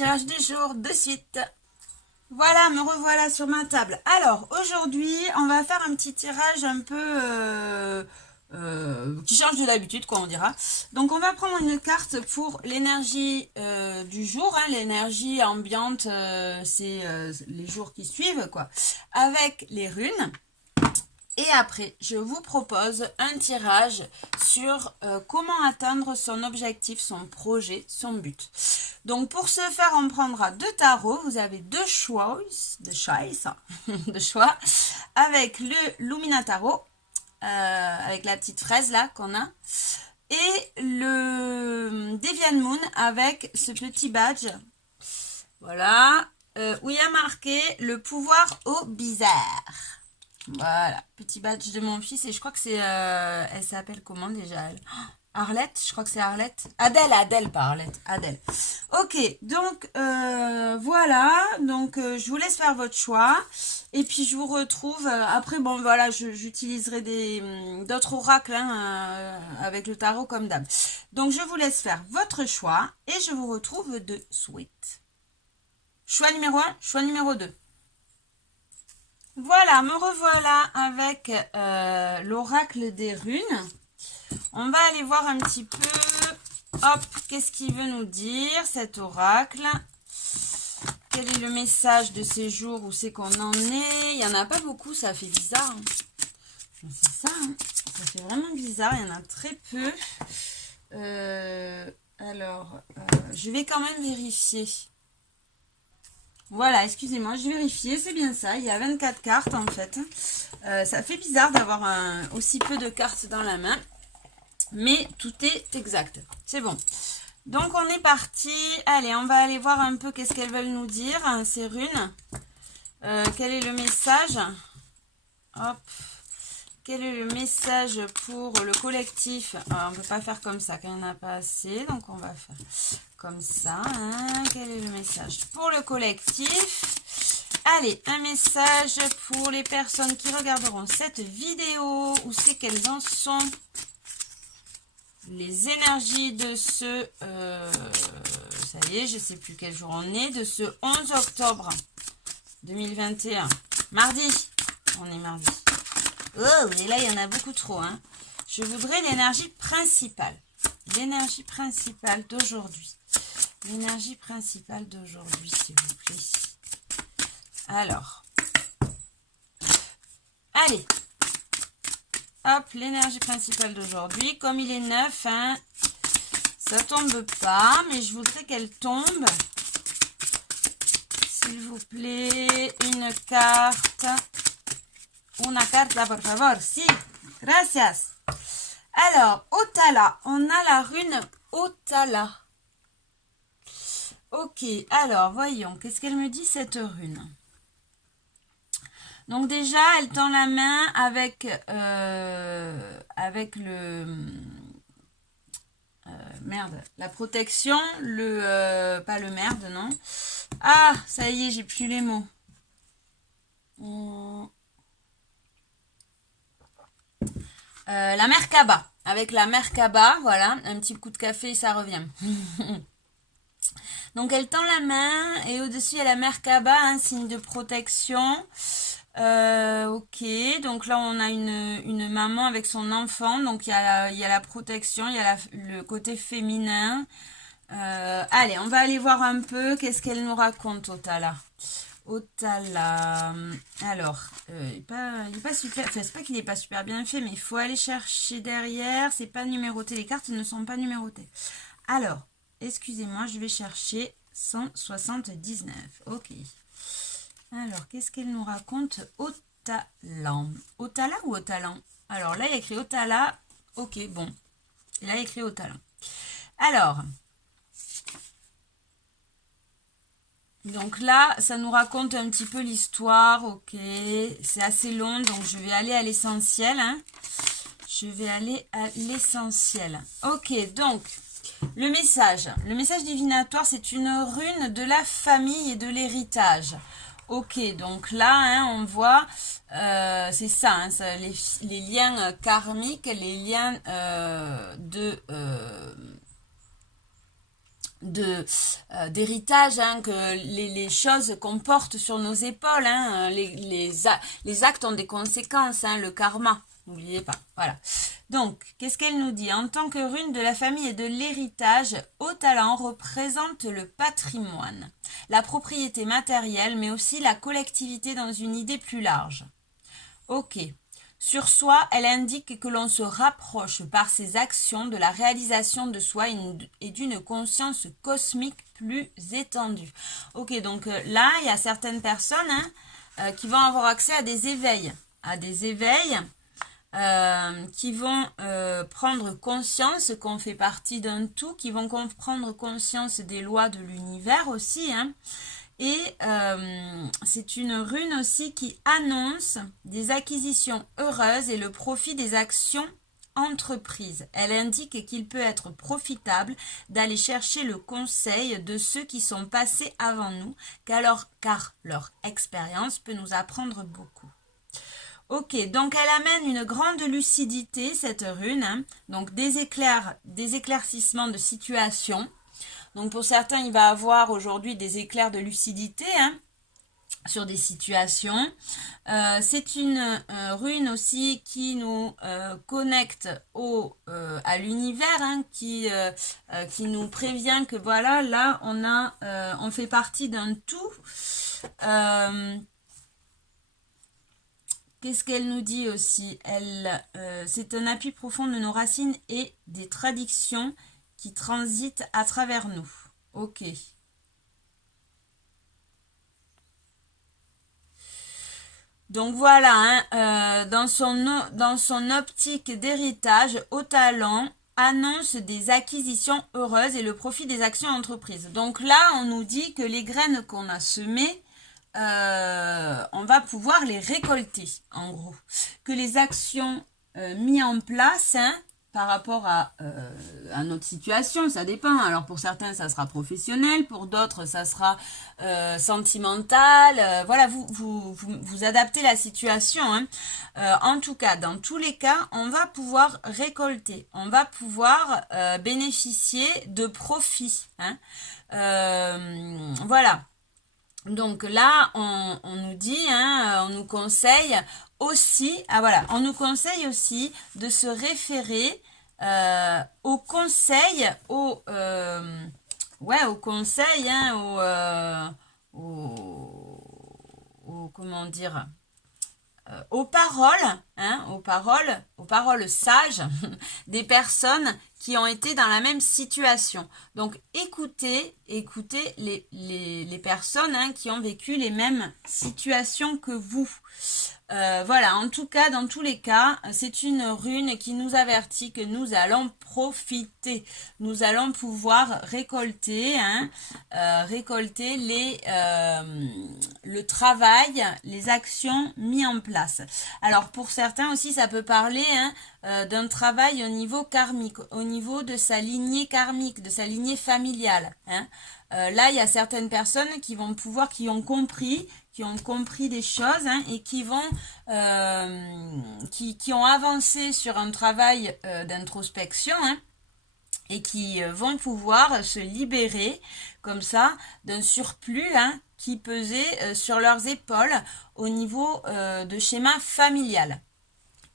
tirage du jour de suite. Voilà, me revoilà sur ma table. Alors, aujourd'hui, on va faire un petit tirage un peu qui change de l'habitude, quoi, on dira. Donc, on va prendre une carte pour l'énergie du jour, hein, l'énergie ambiante, c'est les jours qui suivent, quoi, avec les runes. Et après, je vous propose un tirage sur comment atteindre son objectif, son projet, son but. Donc, pour ce faire, on prendra deux tarots. Vous avez deux choix, de choix avec le Lumina Tarot, avec la petite fraise là qu'on a, et le Deviant Moon avec ce petit badge. Voilà, où il y a marqué le pouvoir au bizarre. Voilà, petit badge de mon fils et je crois que c'est... elle s'appelle comment déjà elle? Arlette, je crois que c'est Arlette. Adèle, pas Arlette, Adèle. Ok, donc voilà, donc je vous laisse faire votre choix. Et puis je vous retrouve, après bon voilà, j'utiliserai d'autres oracles hein, avec le tarot comme d'hab. Donc je vous laisse faire votre choix et je vous retrouve de suite. Choix numéro 1, choix numéro 2. Voilà, me revoilà avec l'oracle des runes. On va aller voir un petit peu, hop, qu'est-ce qu'il veut nous dire, cet oracle. Quel est le message de ces jours, où c'est qu'on en est? Il n'y en a pas beaucoup, ça fait bizarre. C'est ça, hein, ça fait vraiment bizarre, il y en a très peu. Je vais quand même vérifier. Voilà, excusez-moi, j'ai vérifié, c'est bien ça, il y a 24 cartes en fait. Ça fait bizarre d'avoir aussi peu de cartes dans la main, mais tout est exact, c'est bon. Donc on est parti, allez, on va aller voir un peu qu'est-ce qu'elles veulent nous dire, hein, ces runes. Quel est le message? Hop, quel est le message pour le collectif? Alors, on ne peut pas faire comme ça, quand il n'y en a pas assez, donc on va faire... comme ça, hein. Quel est le message pour le collectif? Allez, un message pour les personnes qui regarderont cette vidéo. Où c'est qu'elles en sont? Les énergies de ce... ça y est, je ne sais plus quel jour on est. De ce 11 octobre 2021. Mardi. On est mardi. Oh, mais là, il y en a beaucoup trop. Hein. Je voudrais l'énergie principale. L'énergie principale d'aujourd'hui. L'énergie principale d'aujourd'hui, s'il vous plaît. Alors. Allez. Hop, l'énergie principale d'aujourd'hui. Comme il est neuf, hein, ça tombe pas, mais je voudrais qu'elle tombe. S'il vous plaît, une carte. Una carta, por favor. Si. Gracias. Alors, Otala. On a la rune Otala. Ok, alors, voyons. Qu'est-ce qu'elle me dit, cette rune? Donc, déjà, elle tend la main avec le... merde. La protection. Pas le merde, non. Ah, ça y est, j'ai plus les mots. La Merkaba. Avec la Merkaba, voilà. Un petit coup de café, ça revient. Donc, elle tend la main et au-dessus, il y a la Merkaba, un signe de protection. Ok, donc là, on a une maman avec son enfant. Donc, il y a la protection, il y a le côté féminin. Allez, on va aller voir un peu qu'est-ce qu'elle nous raconte, Otala. Otala. Alors, il est pas super. Enfin, c'est pas qu'il n'est pas super bien fait, mais il faut aller chercher derrière. C'est pas numéroté. Les cartes ne sont pas numérotées. Alors, excusez-moi, je vais chercher 179. Ok. Alors, qu'est-ce qu'elle nous raconte? Otalan. Otala ou Otalan? Alors, là, il y a écrit Otala. Ok, bon. Là, il y a écrit Otalan. Alors, donc là, ça nous raconte un petit peu l'histoire. Ok, c'est assez long, donc je vais aller à l'essentiel. Hein. Je vais aller à l'essentiel. Ok, donc... Le message divinatoire, c'est une rune de la famille et de l'héritage. Ok, donc là, hein, on voit, c'est ça, hein, les liens karmiques, les liens d'héritage, hein, que les choses qu'on porte sur nos épaules, hein, les actes ont des conséquences, hein, le karma, n'oubliez pas, voilà. Donc, qu'est-ce qu'elle nous dit? En tant que rune de la famille et de l'héritage, haut talent représente le patrimoine, la propriété matérielle, mais aussi la collectivité dans une idée plus large. Ok. Sur soi, elle indique que l'on se rapproche par ses actions de la réalisation de soi et d'une conscience cosmique plus étendue. Ok, donc là, il y a certaines personnes qui vont avoir accès à des éveils. Qui vont prendre conscience qu'on fait partie d'un tout, qui vont prendre conscience des lois de l'univers aussi, hein. Et c'est une rune aussi qui annonce des acquisitions heureuses et le profit des actions entreprises. Elle indique qu'il peut être profitable d'aller chercher le conseil de ceux qui sont passés avant nous, car leur expérience peut nous apprendre beaucoup. Ok, donc elle amène une grande lucidité, cette rune, hein. Donc des éclaircissements de situation. Donc pour certains, il va avoir aujourd'hui des éclairs de lucidité, hein, sur des situations. C'est une rune aussi qui nous connecte à l'univers, hein, qui nous prévient que voilà, là on fait partie d'un tout. Qu'est-ce qu'elle nous dit aussi? C'est un appui profond de nos racines et des traditions qui transitent à travers nous. Ok. Donc voilà, hein, dans son optique d'héritage, haut talent annonce des acquisitions heureuses et le profit des actions entreprises. Donc là, on nous dit que les graines qu'on a semées, on va pouvoir les récolter, en gros. Que les actions mises en place, hein, par rapport à notre situation, ça dépend. Alors pour certains, ça sera professionnel, pour d'autres, ça sera sentimental. Voilà, vous adaptez la situation, hein. En tout cas, dans tous les cas, on va pouvoir récolter, on va pouvoir bénéficier de profits, hein. Voilà. Donc là, on nous dit, hein, on nous conseille aussi, on nous conseille aussi de se référer au conseil, au conseil, hein, comment dire, aux paroles, hein, aux paroles sages des personnes qui ont été dans la même situation. Donc écoutez les personnes, hein, qui ont vécu les mêmes situations que vous. Voilà, en tout cas, dans tous les cas, c'est une rune qui nous avertit que nous allons profiter. Nous allons pouvoir récolter, hein, récolter le travail, les actions mises en place. Alors pour certains aussi, ça peut parler, hein, d'un travail au niveau karmique, au niveau de sa lignée karmique, de sa lignée familiale, hein. Là, il y a certaines personnes qui vont pouvoir, qui ont compris des choses, hein, et qui ont avancé sur un travail d'introspection, hein, et qui vont pouvoir se libérer comme ça d'un surplus, hein, qui pesait sur leurs épaules au niveau de schéma familial.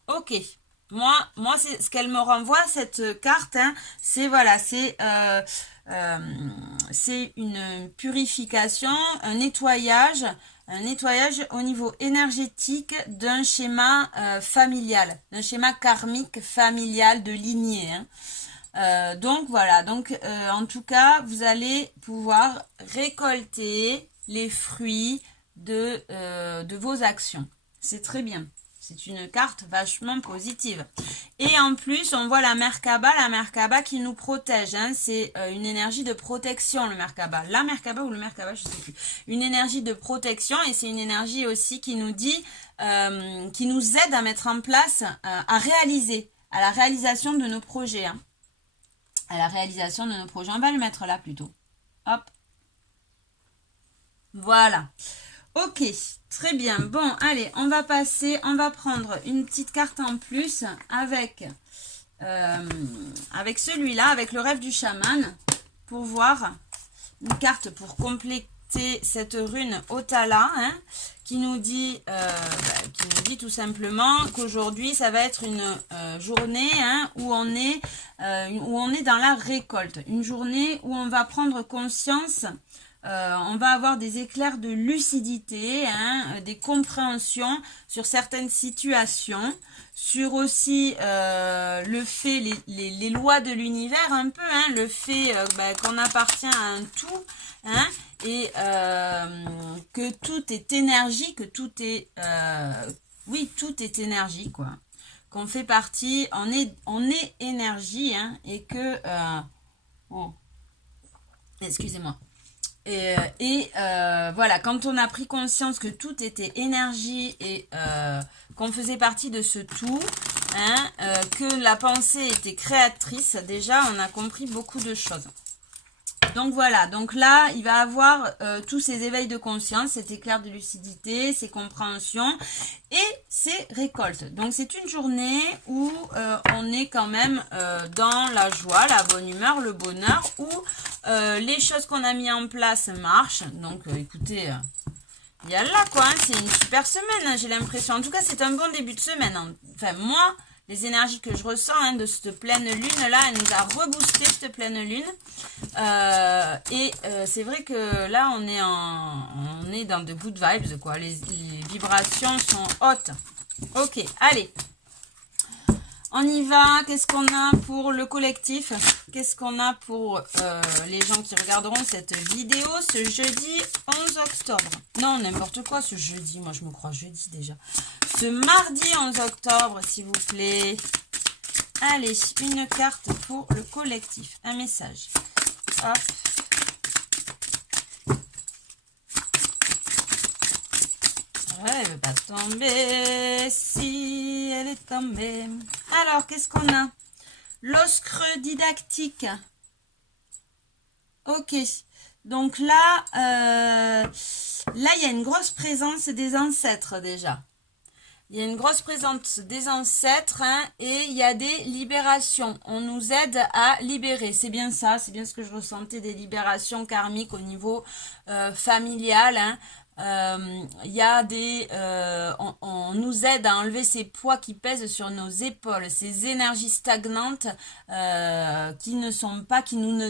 Ok. Moi, c'est ce qu'elle me renvoie, cette carte, hein, c'est voilà, c'est une purification, un nettoyage au niveau énergétique d'un schéma familial, d'un schéma karmique familial de lignée, hein. Donc voilà, en tout cas, vous allez pouvoir récolter les fruits de vos actions. C'est très bien. C'est une carte vachement positive. Et en plus, on voit la Merkaba qui nous protège, hein. C'est une énergie de protection, le Merkaba. La Merkaba ou le Merkaba, je sais plus. Une énergie de protection, et c'est une énergie aussi qui nous dit, qui nous aide à mettre en place, à la réalisation de nos projets, hein. À la réalisation de nos projets. On va le mettre là plutôt. Hop. Voilà. Ok, très bien. Bon, allez, on va prendre une petite carte en plus avec celui-là, avec le rêve du chaman. pour voir une carte pour compléter cette rune Otala, hein, qui nous dit tout simplement qu'aujourd'hui ça va être une journée, hein, où on est dans la récolte, une journée où on va prendre conscience, on va avoir des éclairs de lucidité, hein, des compréhensions sur certaines situations, sur aussi le fait, les lois de l'univers un peu, hein, le fait qu'on appartient à un tout, hein, et que tout est énergie, que tout est, oui, tout est énergie, quoi. Qu'on fait partie, on est énergie, hein, et que, oh, excusez-moi. Et voilà, quand on a pris conscience que tout était énergie et qu'on faisait partie de ce tout, hein, que la pensée était créatrice, déjà on a compris beaucoup de choses. Donc voilà, donc là il va avoir tous ces éveils de conscience, cet éclair de lucidité, ces compréhensions et ces récoltes. Donc c'est une journée où on est quand même dans la joie, la bonne humeur, le bonheur, où les choses qu'on a mis en place marchent. Donc écoutez, il y a là quoi, hein, c'est une super semaine, hein, j'ai l'impression. En tout cas c'est un bon début de semaine, hein. Enfin moi, les énergies que je ressens, hein, de cette pleine lune là, elle nous a reboosté cette pleine lune. C'est vrai que là on est dans de good vibes, quoi. Les vibrations sont hautes. Ok, allez, on y va. Qu'est-ce qu'on a pour le collectif? Qu'est-ce qu'on a pour les gens qui regarderont cette vidéo ce jeudi 11 octobre? Non, n'importe quoi ce jeudi, moi je me crois jeudi déjà. Ce mardi 11 octobre, s'il vous plaît. Allez, une carte pour le collectif, un message. Hop. Ouais, elle veut pas tomber. Si, elle est tombée. Alors, qu'est-ce qu'on a? L'os creux didactique. Ok. Donc là, il y a une grosse présence des ancêtres déjà. Il y a une grosse présence des ancêtres, hein, et il y a des libérations. On nous aide à libérer. C'est bien ça, c'est bien ce que je ressentais, des libérations karmiques au niveau familial. Hein. Il y a des, on nous aide à enlever ces poids qui pèsent sur nos épaules, ces énergies stagnantes qui ne sont pas, qui nous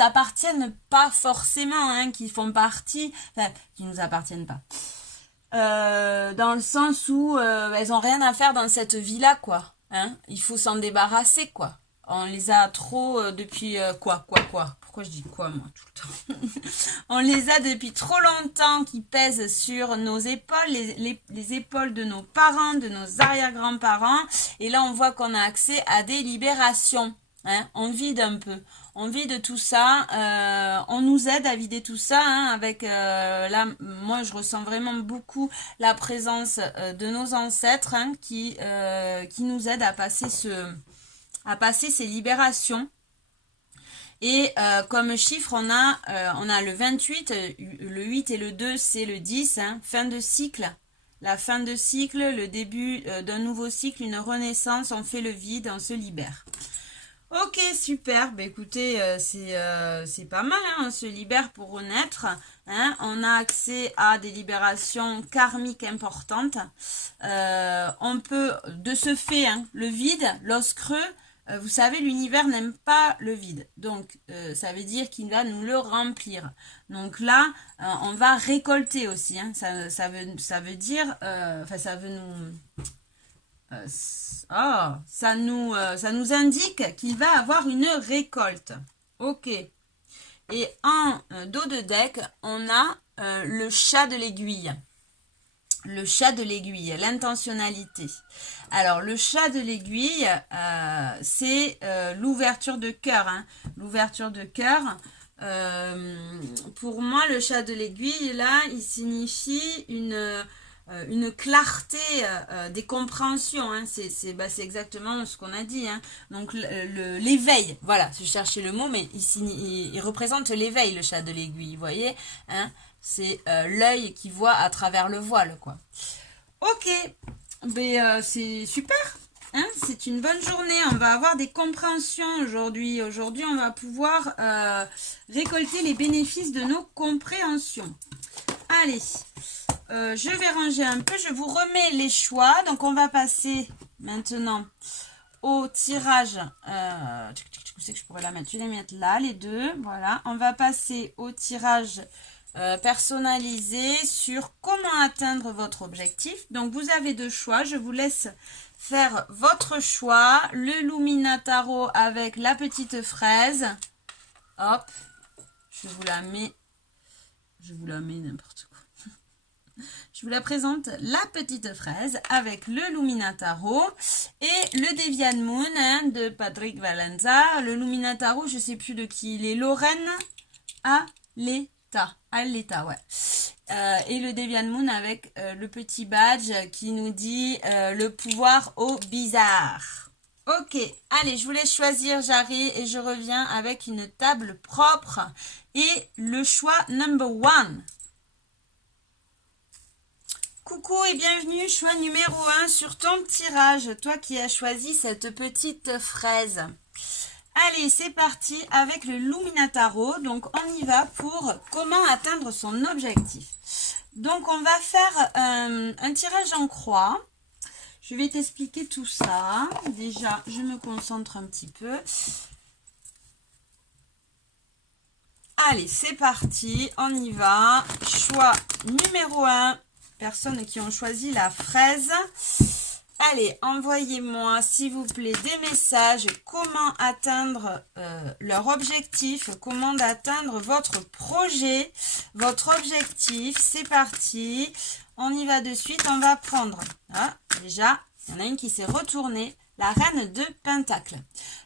appartiennent pas forcément, hein, qui font partie, enfin, qui nous appartiennent pas. Dans le sens où elles ont rien à faire dans cette vie-là, quoi. Hein, il faut s'en débarrasser, quoi. On les a trop depuis quoi. Pourquoi je dis quoi, moi, tout le temps? On les a depuis trop longtemps qui pèsent sur nos épaules, les épaules de nos parents, de nos arrière-grands-parents. Et là, on voit qu'on a accès à des libérations. Hein, on vide un peu. On vide tout ça, on nous aide à vider tout ça, hein, avec là, moi je ressens vraiment beaucoup la présence de nos ancêtres, hein, qui nous aident à passer ces libérations. Et comme chiffre, on a le 28, le 8 et le 2, c'est le 10, hein, fin de cycle. La fin de cycle, le début d'un nouveau cycle, une renaissance, on fait le vide, on se libère. Ok, super. Bah, écoutez, c'est pas mal, hein, on se libère pour renaître. Hein, on a accès à des libérations karmiques importantes. On peut, de ce fait, hein, le vide, l'os creux, vous savez, l'univers n'aime pas le vide. Donc, ça veut dire qu'il va nous le remplir. Donc là, on va récolter aussi. Hein, ça veut dire, enfin, ça veut nous... ça nous indique qu'il va avoir une récolte. Ok. Et en dos de deck, on a le chat de l'aiguille. Le chat de l'aiguille, l'intentionnalité. Alors, le chat de l'aiguille, c'est l'ouverture de cœur. Hein. L'ouverture de cœur. Pour moi, le chat de l'aiguille, là, il signifie une clarté des compréhensions, hein. C'est exactement ce qu'on a dit, hein. Donc l'éveil, voilà, je cherchais le mot, mais il représente l'éveil, le chat de l'aiguille, vous voyez, hein. C'est l'œil qui voit à travers le voile, quoi. Ok, mais c'est super. hein, c'est une bonne journée. On va avoir des compréhensions aujourd'hui. Aujourd'hui, on va pouvoir récolter les bénéfices de nos compréhensions. Allez, je vais ranger un peu. Je vous remets les choix. Donc, on va passer maintenant au tirage. Où c'est que je pourrais la mettre? Je vais les mettre là, les deux. Voilà. On va passer au tirage personnalisé sur comment atteindre votre objectif. Donc, vous avez deux choix. Je vous laisse faire votre choix. Le Lumina Tarot avec la petite fraise. Hop. Je vous la mets. Je vous la mets n'importe quoi. Je vous la présente, la petite fraise avec le Lumina Tarot et le Deviant Moon hein, de Patrick Valenza. Le Lumina Tarot, je ne sais plus de qui il est. Lorraine Aletta, ouais. Et le Deviant Moon avec le petit badge qui nous dit le pouvoir au bizarre. Ok, allez, je vous laisse choisir, j'arrive et je reviens avec une table propre et le choix number one. Coucou et bienvenue, choix numéro 1 sur ton tirage, toi qui as choisi cette petite fraise. Allez, c'est parti avec le Lumina Tarot. Donc, on y va pour comment atteindre son objectif. Donc, on va faire un tirage en croix. Je vais t'expliquer tout ça. Déjà, je me concentre un petit peu. Allez, c'est parti, on y va. Choix numéro 1. Personnes qui ont choisi la fraise. Allez, envoyez-moi s'il vous plaît des messages. Comment atteindre leur objectif, comment atteindre votre projet, votre objectif. C'est parti, on y va de suite. On va prendre, déjà, il y en a une qui s'est retournée. La reine de Pentacle.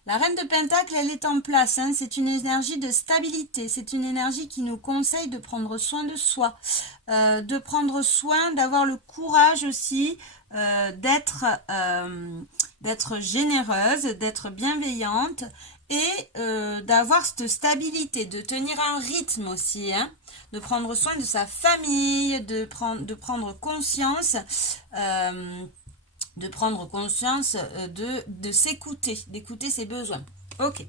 La reine de Pentacle, elle est en place. Hein. C'est une énergie de stabilité. C'est une énergie qui nous conseille de prendre soin de soi. De prendre soin, d'avoir le courage aussi d'être généreuse, d'être bienveillante et d'avoir cette stabilité, de tenir un rythme aussi. Hein. De prendre soin de sa famille, de prendre conscience... de s'écouter, d'écouter ses besoins. Ok,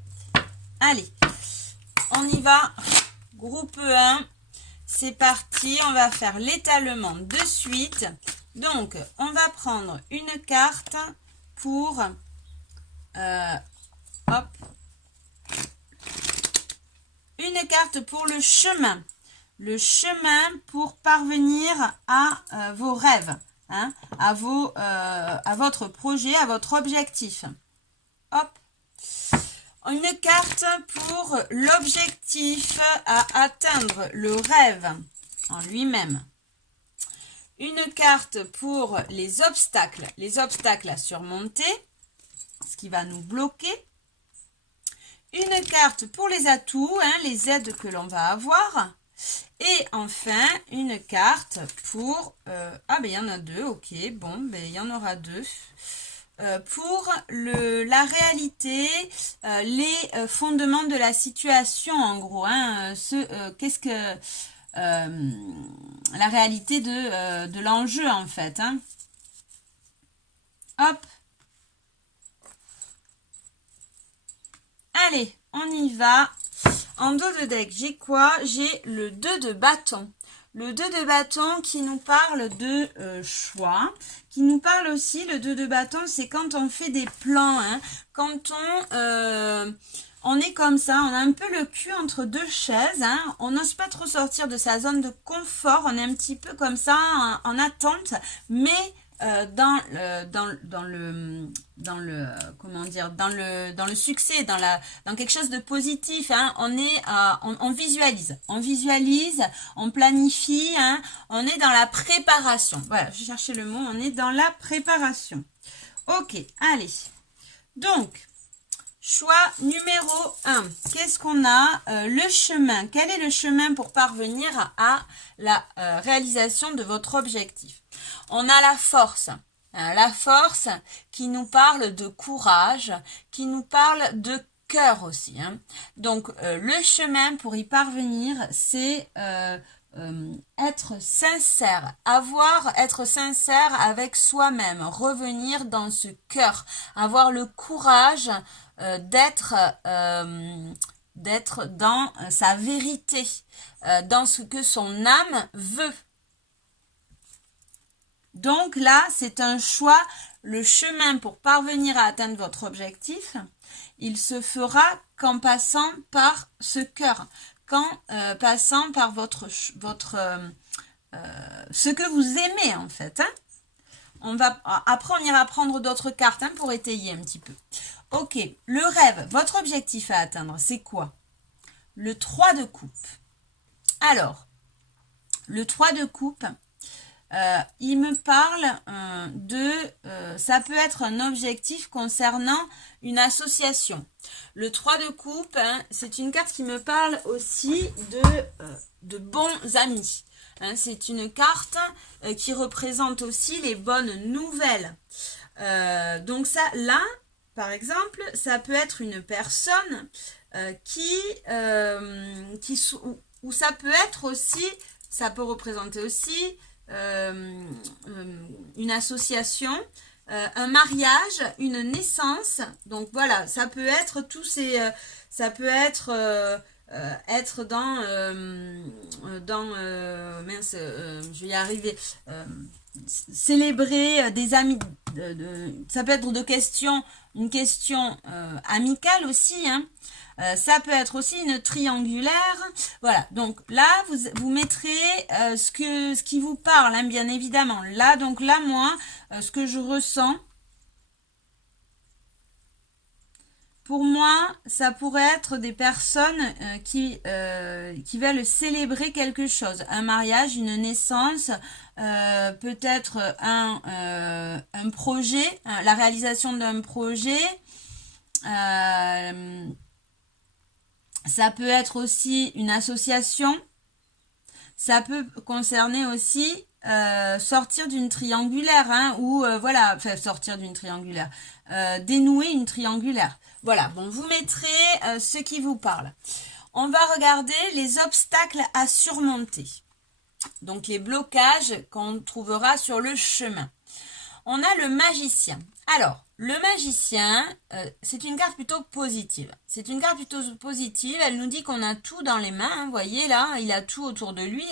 allez, on y va. Groupe 1, c'est parti. On va faire l'étalement de suite. Donc, on va prendre une carte pour... hop. Une carte pour le chemin. Le chemin pour parvenir à vos rêves. Hein, à votre projet, à votre objectif. Hop. Une carte pour l'objectif à atteindre, le rêve en lui-même. Une carte pour les obstacles à surmonter, ce qui va nous bloquer. Une carte pour les atouts, hein, les aides que l'on va avoir. Et enfin, une carte pour... ben il y en a deux, ok, bon, ben il y en aura deux. Pour la réalité, les fondements de la situation, en gros. Hein, qu'est-ce que... la réalité de l'enjeu, en fait. Hein. Hop. Allez, on y va. En dos de deck, j'ai quoi? J'ai le 2 de bâton. Le 2 de bâton qui nous parle de choix, qui nous parle aussi, le 2 de bâton, c'est quand on fait des plans, hein, quand on est comme ça, on a un peu le cul entre deux chaises, hein, on n'ose pas trop sortir de sa zone de confort, on est un petit peu comme ça, en attente, mais... dans le succès, dans quelque chose de positif, hein, on visualise, on planifie, hein, on est dans la préparation. Voilà, je cherchais le mot, on est dans la préparation. Ok, allez. Donc, choix numéro 1. Qu'est-ce qu'on a? Le chemin. Quel est le chemin pour parvenir à la réalisation de votre objectif? On a la force qui nous parle de courage, qui nous parle de cœur aussi. Hein. Donc, le chemin pour y parvenir, c'est être sincère, être sincère avec soi-même, revenir dans ce cœur, avoir le courage d'être dans sa vérité, dans ce que son âme veut. Donc là, c'est un choix. Le chemin pour parvenir à atteindre votre objectif, il se fera qu'en passant par ce cœur, qu'en passant par ce que vous aimez en fait. Après, on ira prendre d'autres cartes pour étayer un petit peu. Ok, le rêve, votre objectif à atteindre, c'est quoi? Le 3 de coupe. Alors, le 3 de coupe, il me parle ça peut être un objectif concernant une association. Le 3 de coupe, c'est une carte qui me parle aussi de bons amis. C'est une carte qui représente aussi les bonnes nouvelles. Donc ça, là, par exemple, ça peut être une personne ou ça peut être aussi, ça peut représenter aussi une association, un mariage, une naissance. Donc voilà, ça peut être ça peut être mince, je vais y arriver. Célébrer des amis, ça peut être une question amicale aussi, ça peut être aussi une triangulaire. Voilà, donc là vous mettrez ce qui vous parle, bien évidemment. Là, donc là, moi, ce que je ressens, pour moi, ça pourrait être des personnes qui veulent célébrer quelque chose, un mariage, une naissance, peut-être un projet, la réalisation d'un projet. Ça peut être aussi une association. Ça peut concerner aussi sortir d'une triangulaire, ou voilà, enfin sortir d'une triangulaire, dénouer une triangulaire. Voilà, bon, vous mettrez ce qui vous parle. On va regarder les obstacles à surmonter. Donc les blocages qu'on trouvera sur le chemin. On a le magicien. Alors, le magicien, c'est une carte plutôt positive. C'est une carte plutôt positive. Elle nous dit qu'on a tout dans les mains. Vous voyez là, il a tout autour de lui.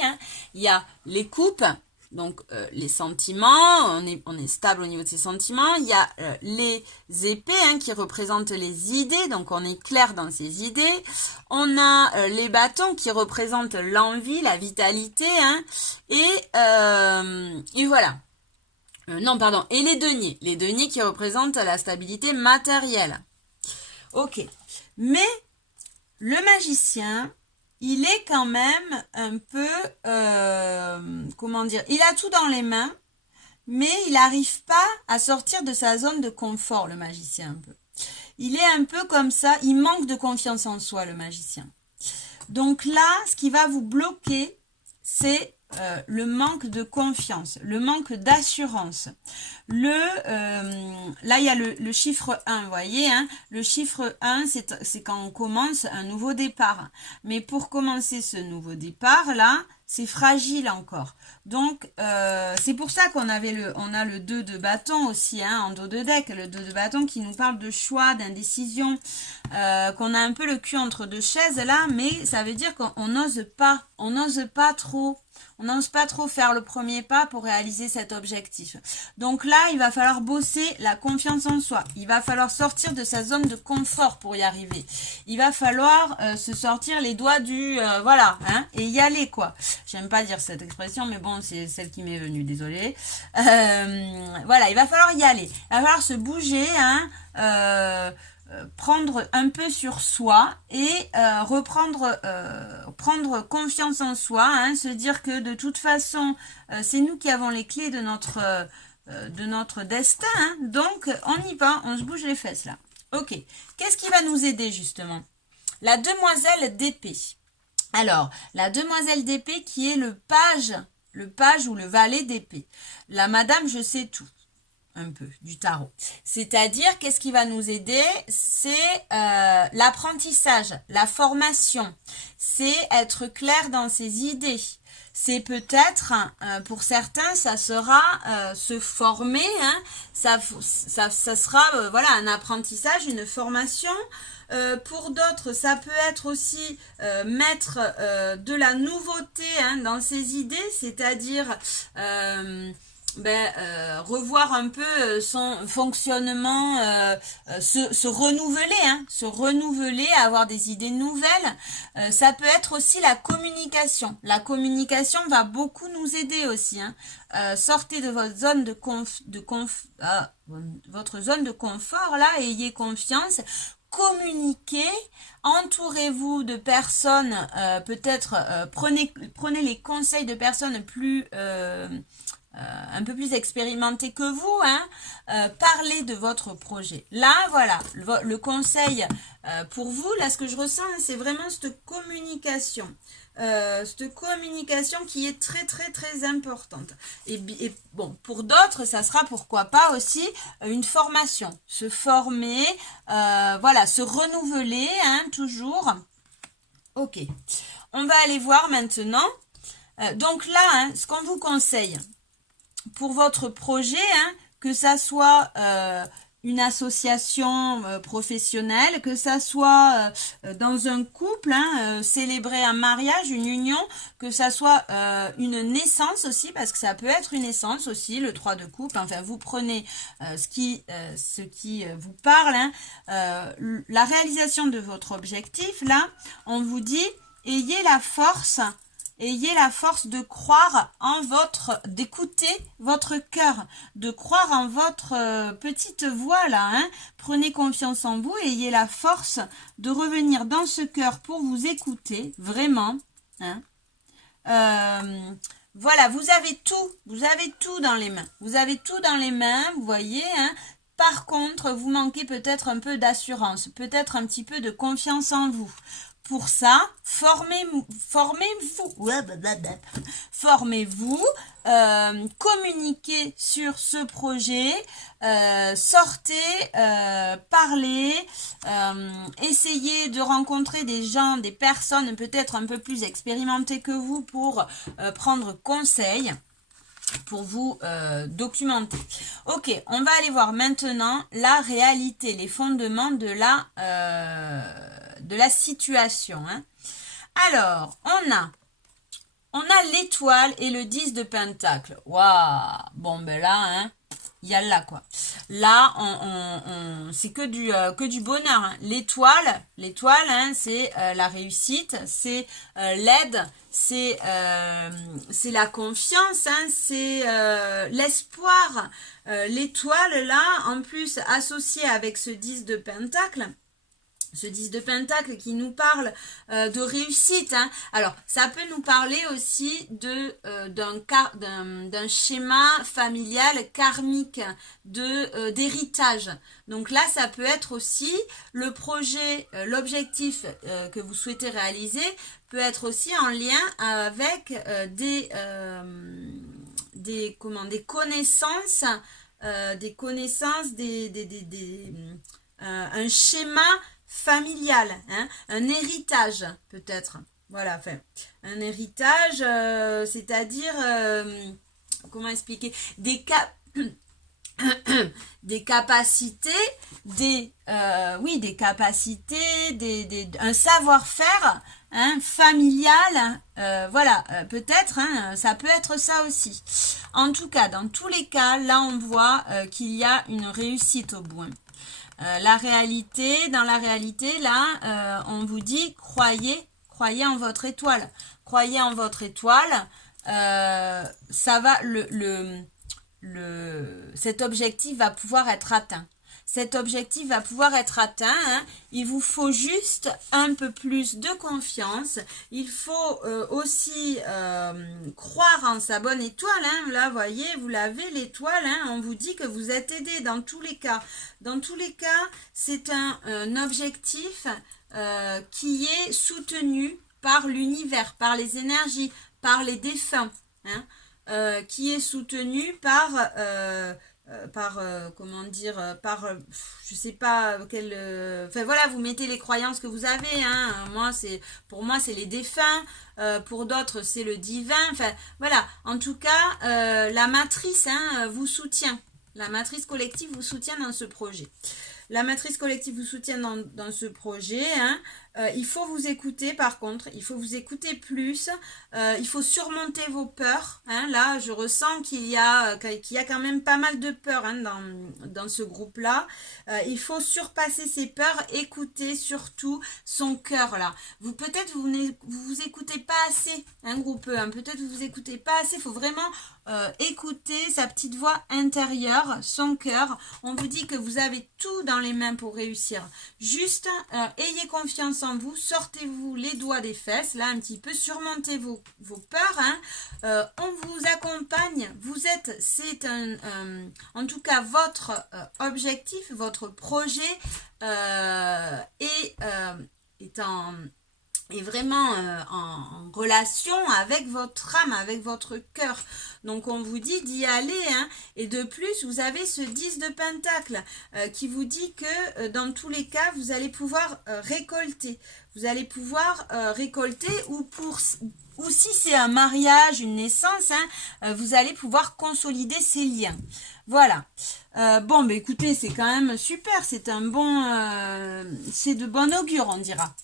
Il y a les coupes, donc les sentiments. On est stable au niveau de ses sentiments. Il y a les épées qui représentent les idées. Donc on est clair dans ses idées. On a les bâtons qui représentent l'envie, la vitalité. Et voilà. Non, pardon, et les deniers qui représentent la stabilité matérielle. Ok, mais le magicien, il est quand même un peu, comment dire, il a tout dans les mains, mais il n'arrive pas à sortir de sa zone de confort, le magicien un peu. Il est un peu comme ça, il manque de confiance en soi, le magicien. Donc là, ce qui va vous bloquer, c'est le manque de confiance, le manque d'assurance. Là, il y a le chiffre 1, vous voyez, le chiffre 1, c'est quand on commence un nouveau départ. Mais pour commencer ce nouveau départ, là, c'est fragile encore. Donc, c'est pour ça qu'on a le 2 de bâton aussi, en dos de deck, le 2 de bâton qui nous parle de choix, d'indécision, qu'on a un peu le cul entre deux chaises là, mais ça veut dire qu'on n'ose pas trop faire le premier pas pour réaliser cet objectif. Donc là, il va falloir bosser la confiance en soi. Il va falloir sortir de sa zone de confort pour y arriver. Il va falloir se sortir les doigts du... voilà, et y aller, quoi. J'aime pas dire cette expression, mais bon, c'est celle qui m'est venue, désolée. Voilà, il va falloir y aller. Il va falloir se bouger, prendre un peu sur soi et prendre confiance en soi, se dire que de toute façon c'est nous qui avons les clés de notre destin, donc on y va, on se bouge les fesses là. Ok, qu'est-ce qui va nous aider justement? La demoiselle d'épée. Alors, la demoiselle d'épée qui est le page ou le valet d'épée. La madame je sais tout. Un peu du tarot. C'est-à-dire, qu'est-ce qui va nous aider? C'est l'apprentissage, la formation. C'est être clair dans ses idées. c'est peut-être, pour certains, ça sera se former, hein, ça sera voilà, un apprentissage, une formation. Pour d'autres, ça peut être aussi mettre de la nouveauté, hein, dans ses idées, c'est-à-dire revoir un peu son fonctionnement, se renouveler, hein, se renouveler, avoir des idées nouvelles. Ça peut être aussi la communication. La communication va beaucoup nous aider aussi, hein. Sortez de votre zone votre zone de confort là, ayez confiance. Communiquez, entourez-vous de personnes, peut-être prenez les conseils de personnes plus un peu plus expérimentées que vous, hein. Parlez de votre projet. Là, voilà, le conseil pour vous, là, ce que je ressens, hein, c'est vraiment cette communication. Cette communication qui est très très très importante. Et bon, pour d'autres, ça sera pourquoi pas aussi une formation. Se former, voilà, se renouveler, hein, toujours. Ok, on va aller voir maintenant. Donc là, hein, ce qu'on vous conseille pour votre projet, hein, que ça soit une association professionnelle, que ça soit dans un couple, hein, célébrer un mariage, une union, que ça soit une naissance aussi, parce que ça peut être une naissance aussi, le 3 de coupe. Enfin, vous prenez ce qui vous parle, hein. La réalisation de votre objectif, là, on vous dit, ayez la force de croire en d'écouter votre cœur, de croire en votre petite voix là, hein. Prenez confiance en vous, ayez la force de revenir dans ce cœur pour vous écouter, vraiment, hein. Voilà, vous avez tout dans les mains. Vous avez tout dans les mains, vous voyez, hein. Par contre, vous manquez peut-être un peu d'assurance, peut-être un petit peu de confiance en vous. Pour ça, formez-vous, communiquez sur ce projet, sortez, parlez, essayez de rencontrer des gens, des personnes peut-être un peu plus expérimentées que vous pour prendre conseil, pour vous documenter. Ok, on va aller voir maintenant la réalité, les fondements de la situation, hein. Alors, on a l'étoile et le 10 de pentacle. Waouh! Bon, ben là, hein, il y a là, quoi. Là, c'est que du bonheur, hein. L'étoile, hein, c'est la réussite, c'est l'aide, c'est la confiance, hein, c'est l'espoir. L'étoile, là, en plus, associée avec ce 10 de pentacle, qui nous parle de réussite, hein. Alors, ça peut nous parler aussi d'un schéma familial karmique, d'héritage. Donc là, ça peut être aussi le projet, l'objectif que vous souhaitez réaliser peut être aussi en lien avec des connaissances, un schéma familial, hein, un héritage peut-être, voilà, enfin, un héritage, c'est-à-dire, comment expliquer, des capacités, un savoir-faire, hein, familial, voilà, peut-être, hein, ça peut être ça aussi. En tout cas, dans tous les cas, là on voit qu'il y a une réussite au bout, hein. Dans la réalité, là, on vous dit, croyez en votre étoile. Croyez en votre étoile. Ça va, cet objectif va pouvoir être atteint. Hein. Il vous faut juste un peu plus de confiance. Il faut aussi croire en sa bonne étoile, hein. Là, voyez, vous l'avez, l'étoile, hein. On vous dit que vous êtes aidé dans tous les cas. Dans tous les cas, c'est un objectif qui est soutenu par l'univers, par les énergies, par les défunts, hein. Qui est soutenu par comment dire, je sais pas quel, enfin voilà, vous mettez les croyances que vous avez, hein. Pour moi c'est les défunts, pour d'autres c'est le divin, enfin voilà. En tout cas, la matrice, hein, vous soutient. La matrice collective vous soutient dans ce projet. La matrice collective vous soutient dans ce projet, hein. Il faut vous écouter par contre, il faut vous écouter plus, il faut surmonter vos peurs, hein. Là je ressens qu'il y a quand même pas mal de peurs, hein, dans ce groupe là. Il faut surpasser ces peurs, écouter surtout son cœur là. Peut-être vous écoutez pas assez, hein, groupe, hein. Peut-être vous écoutez pas assez, il faut vraiment écouter sa petite voix intérieure, son cœur. On vous dit que vous avez tout dans les mains pour réussir. Juste ayez confiance en vous, sortez-vous les doigts des fesses, là un petit peu, surmontez vos peurs, hein. On vous accompagne, en tout cas votre objectif, votre projet est vraiment en relation avec votre âme, avec votre cœur. Donc on vous dit d'y aller, hein. Et de plus, vous avez ce 10 de pentacle qui vous dit que dans tous les cas, vous allez pouvoir récolter. Vous allez pouvoir récolter ou si c'est un mariage, une naissance, hein, vous allez pouvoir consolider ces liens. Voilà. Bon, bah écoutez, c'est quand même super. C'est c'est de bon augure, on dira.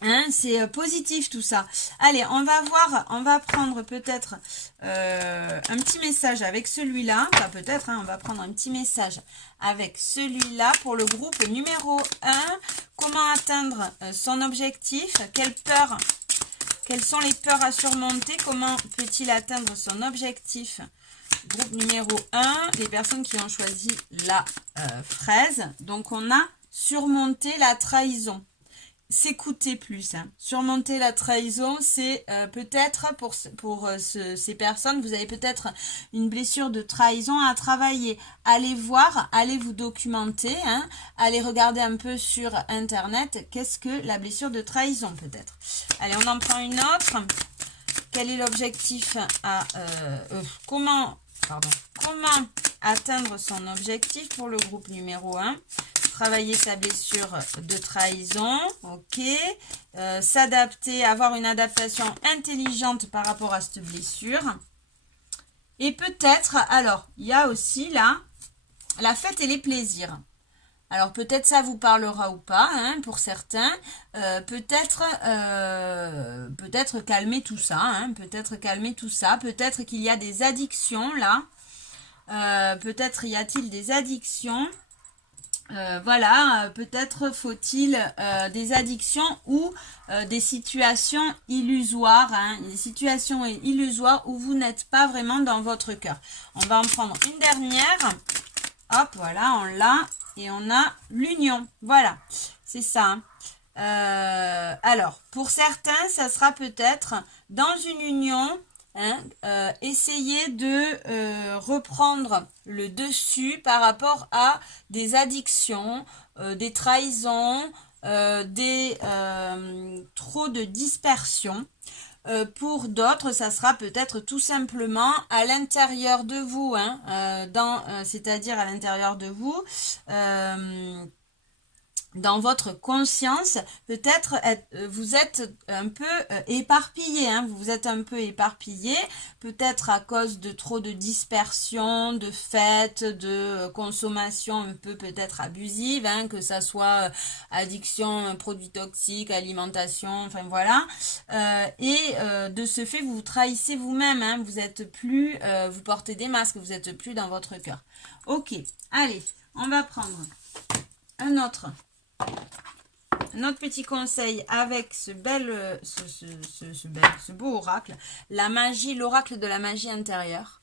Hein, c'est positif tout ça. Allez, on va prendre peut-être un petit message avec celui-là. Enfin, peut-être, hein, on va prendre un petit message avec celui-là pour le groupe numéro 1. Comment atteindre son objectif? Quelles sont les peurs à surmonter? Comment peut-il atteindre son objectif? Groupe numéro 1, les personnes qui ont choisi la fraise. Donc, on a surmonté la trahison. S'écouter plus, hein. Surmonter la trahison, c'est peut-être pour ces personnes, vous avez peut-être une blessure de trahison à travailler. Allez voir, allez vous documenter, hein. Allez regarder un peu sur internet qu'est-ce que la blessure de trahison peut-être. Allez, on en prend une autre. Quel est l'objectif comment atteindre son objectif pour le groupe numéro 1? Travailler sa blessure de trahison, ok. S'adapter, avoir une adaptation intelligente par rapport à cette blessure. Et peut-être, alors, il y a aussi là, la fête et les plaisirs. Alors peut-être ça vous parlera ou pas, hein, pour certains. Peut-être calmer tout ça, hein, peut-être calmer tout ça. Peut-être qu'il y a des addictions là. Peut-être y a-t-il des addictions. Voilà, peut-être faut-il des addictions ou des situations illusoires, hein, des situations illusoires où vous n'êtes pas vraiment dans votre cœur. On va en prendre une dernière. Hop, voilà, on l'a. Et on a l'union. Voilà, c'est ça. Alors, pour certains, ça sera peut-être dans une union, hein, essayer de reprendre le dessus par rapport à des addictions, des trahisons, trop de dispersion. Pour d'autres, ça sera peut-être tout simplement à l'intérieur de vous, hein, c'est-à-dire à l'intérieur de vous, dans votre conscience, peut-être vous êtes un peu éparpillé, hein, vous êtes un peu éparpillé, peut-être à cause de trop de dispersion, de fêtes, de consommation un peu peut-être abusive, hein, que ça soit addiction, produits toxiques, alimentation, enfin voilà, de ce fait vous vous trahissez vous-même, hein, vous êtes plus, vous portez des masques, vous êtes plus dans votre cœur. Ok, allez, on va prendre un autre petit conseil avec ce beau oracle, la magie, l'oracle de la magie intérieure.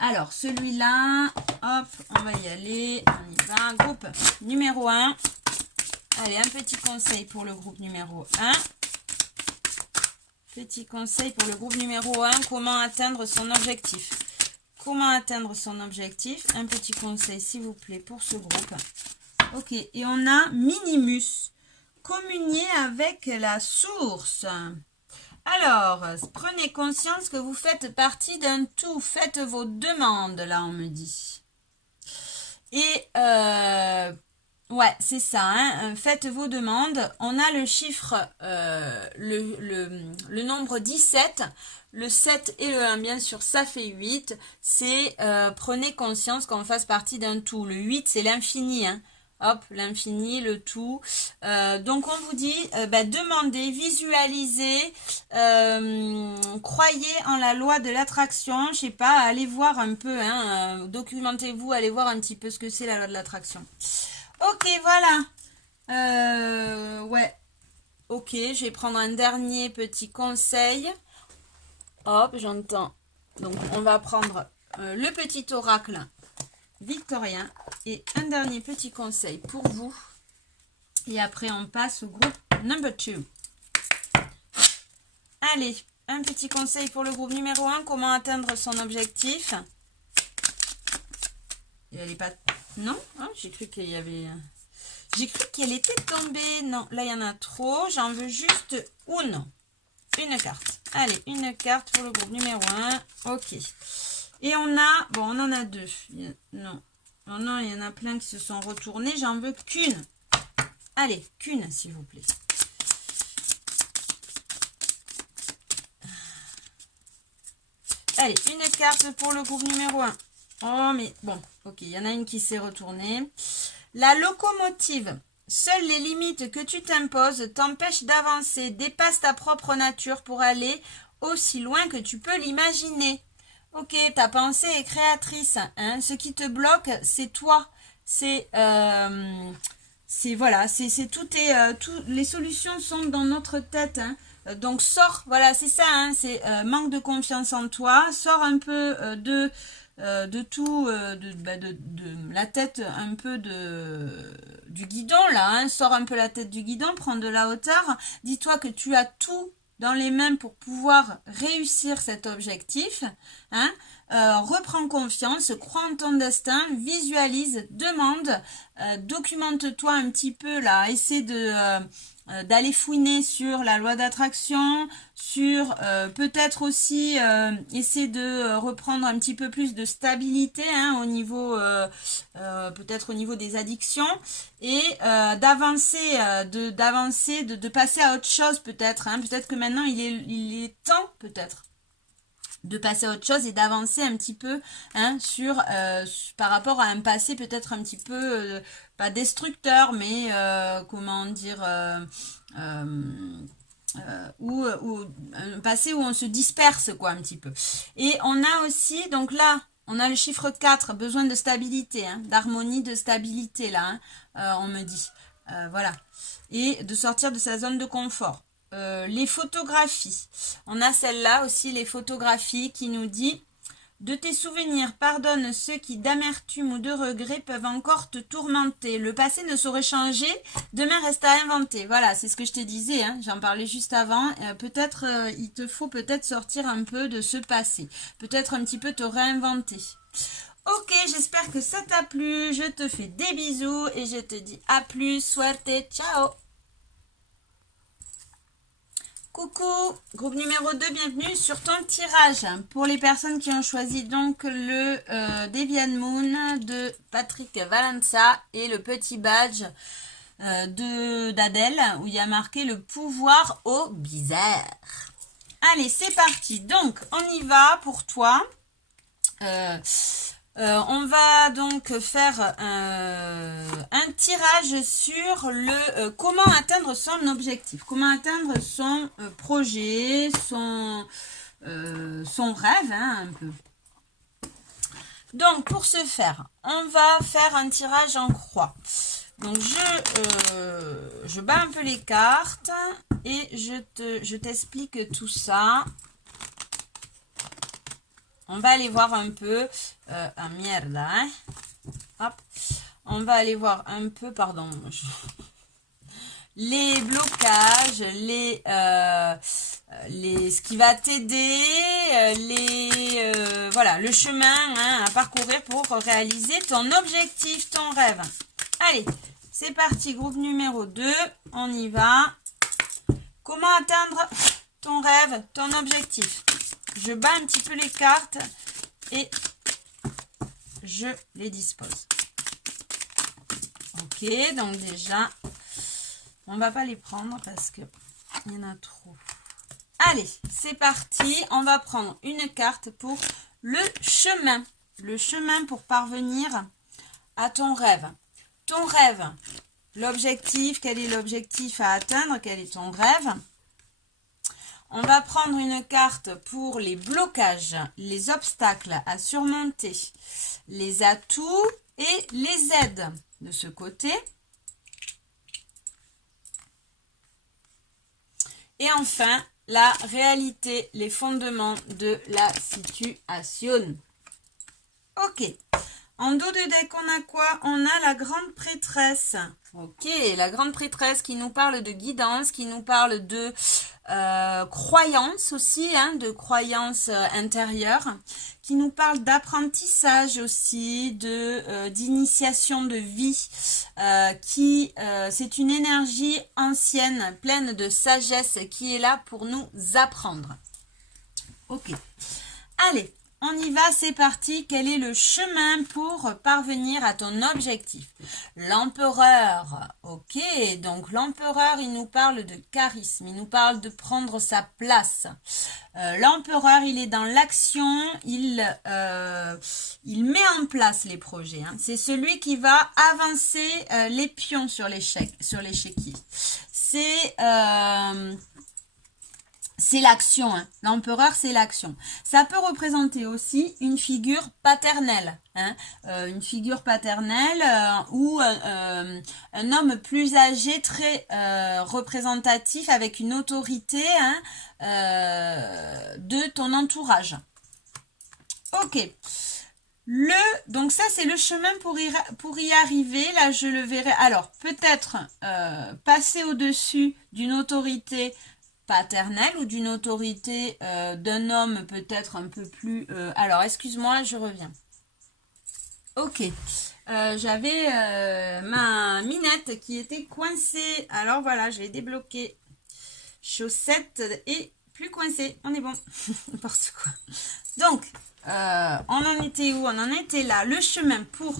Alors, celui-là, hop, on va y aller, on y va. Groupe numéro 1. Allez, un petit conseil pour le groupe numéro 1. Petit conseil pour le groupe numéro 1, comment atteindre son objectif. Comment atteindre son objectif? Un petit conseil, s'il vous plaît, pour ce groupe. Ok, et on a Minimus, communier avec la source. Alors, prenez conscience que vous faites partie d'un tout. Faites vos demandes, là, on me dit. Et, ouais, c'est ça, hein, faites vos demandes. On a le chiffre, le nombre 17. Le 7 et le 1, bien sûr, ça fait 8. C'est, prenez conscience qu'on fasse partie d'un tout. Le 8, c'est l'infini, hein. Hop, l'infini, le tout. Donc on vous dit, demandez, visualisez, croyez en la loi de l'attraction. Je sais pas, allez voir un peu, hein, documentez-vous, allez voir un petit peu ce que c'est la loi de l'attraction. Ok, voilà. Ouais. Ok, je vais prendre un dernier petit conseil. Hop, j'entends. Donc on va prendre le petit oracle victorien et un dernier petit conseil pour vous et après on passe au groupe number 2. Allez, un petit conseil pour le groupe numéro 1, comment atteindre son objectif. Et elle est pas... Non, oh, j'ai cru qu'il y avait... J'ai cru qu'elle était tombée. Non, là il y en a trop, j'en veux juste une carte. Allez, une carte pour le groupe numéro 1. Ok. Et on a, bon, on en a deux. Non, non, il y en a plein qui se sont retournés. J'en veux qu'une. Allez, qu'une, s'il vous plaît. Allez, une carte pour le groupe numéro 1. Oh, mais bon, ok, il y en a une qui s'est retournée. La locomotive. Seules les limites que tu t'imposes t'empêchent d'avancer. Dépasse ta propre nature pour aller aussi loin que tu peux l'imaginer. Ok, ta pensée est créatrice, hein. Ce qui te bloque, c'est toi. C'est voilà, c'est tout est les solutions sont dans notre tête, hein. Donc sors, voilà, c'est ça, hein, c'est manque de confiance en toi, sors un peu de tout, de la tête un peu du guidon là, hein, sors un peu la tête du guidon, prends de la hauteur, dis-toi que tu as tout dans les mains pour pouvoir réussir cet objectif, hein. Reprends confiance, crois en ton destin, visualise, demande, documente-toi un petit peu là, essaie d'aller fouiner sur la loi d'attraction, sur peut-être aussi essayer de reprendre un petit peu plus de stabilité, hein, au niveau peut-être au niveau des addictions et d'avancer, de passer à autre chose peut-être, hein, peut-être que maintenant il est temps peut-être de passer à autre chose et d'avancer un petit peu, hein, par rapport à un passé peut-être un petit peu pas destructeur mais comment dire ou un passé où on se disperse quoi un petit peu. Et on a aussi donc là on a le chiffre 4, besoin de stabilité, hein, d'harmonie, de stabilité là, hein, on me dit voilà, et de sortir de sa zone de confort. Les photographies. On a celle-là aussi, les photographies, qui nous dit « De tes souvenirs, pardonne ceux qui d'amertume ou de regret peuvent encore te tourmenter. Le passé ne saurait changer, demain reste à inventer. » Voilà, c'est ce que je te disais, hein, j'en parlais juste avant. Peut-être, il te faut peut-être sortir un peu de ce passé. Peut-être un petit peu te réinventer. Ok, j'espère que ça t'a plu. Je te fais des bisous et je te dis à plus. Suerte, ciao. Coucou, groupe numéro 2, bienvenue sur ton tirage. Pour les personnes qui ont choisi donc le Deviant Moon de Patrick Valenza et le petit badge d'Adèle où il y a marqué le pouvoir au bizarre. Allez, c'est parti. Donc, on y va pour toi. On va donc faire un tirage sur le comment atteindre son objectif, comment atteindre son projet, son rêve, hein, un peu. Donc pour ce faire, on va faire un tirage en croix. Donc je bats un peu les cartes et je t'explique tout ça. On va aller voir un peu... ah merde, hein. Hop. On va aller voir un peu, pardon. Les blocages, ce qui va t'aider, voilà, le chemin, hein, à parcourir pour réaliser ton objectif, ton rêve. Allez, c'est parti, groupe numéro 2. On y va. Comment atteindre ton rêve, ton objectif. Je bats un petit peu les cartes et je les dispose. Ok, donc déjà, on va pas les prendre parce que il y en a trop. Allez, c'est parti. On va prendre une carte pour le chemin. Le chemin pour parvenir à ton rêve. Ton rêve, l'objectif, quel est l'objectif à atteindre? Quel est ton rêve? On va prendre une carte pour les blocages, les obstacles à surmonter, les atouts et les aides de ce côté. Et enfin, la réalité, les fondements de la situation. Ok. En dos de deck, on a quoi? On a la grande prêtresse. Ok, la grande prêtresse qui nous parle de guidance, qui nous parle de croyance aussi, hein, de croyance intérieure, qui nous parle d'apprentissage aussi, d'initiation de vie, c'est une énergie ancienne, pleine de sagesse, qui est là pour nous apprendre. Ok, allez. On y va, c'est parti. Quel est le chemin pour parvenir à ton objectif? L'empereur. Ok, donc l'empereur, il nous parle de charisme, il nous parle de prendre sa place. L'empereur, il est dans l'action, il met en place les projets. Hein. C'est celui qui va avancer les pions sur l'échiquier. C'est l'action, hein. L'empereur, c'est l'action. Ça peut représenter aussi une figure paternelle, hein. Une figure paternelle ou un homme plus âgé, très représentatif, avec une autorité, hein, de ton entourage. Ok. Donc ça, c'est le chemin pour y arriver. Là, je le verrai. Alors, peut-être passer au-dessus d'une autorité paternelle ou d'une autorité d'un homme peut-être un peu plus... alors, excuse-moi, je reviens. Ok. J'avais ma minette qui était coincée. Alors, voilà, je l'ai débloquée. Chaussette et plus coincée. On est bon. N'importe quoi. Donc, on en était où? On en était là. Le chemin pour...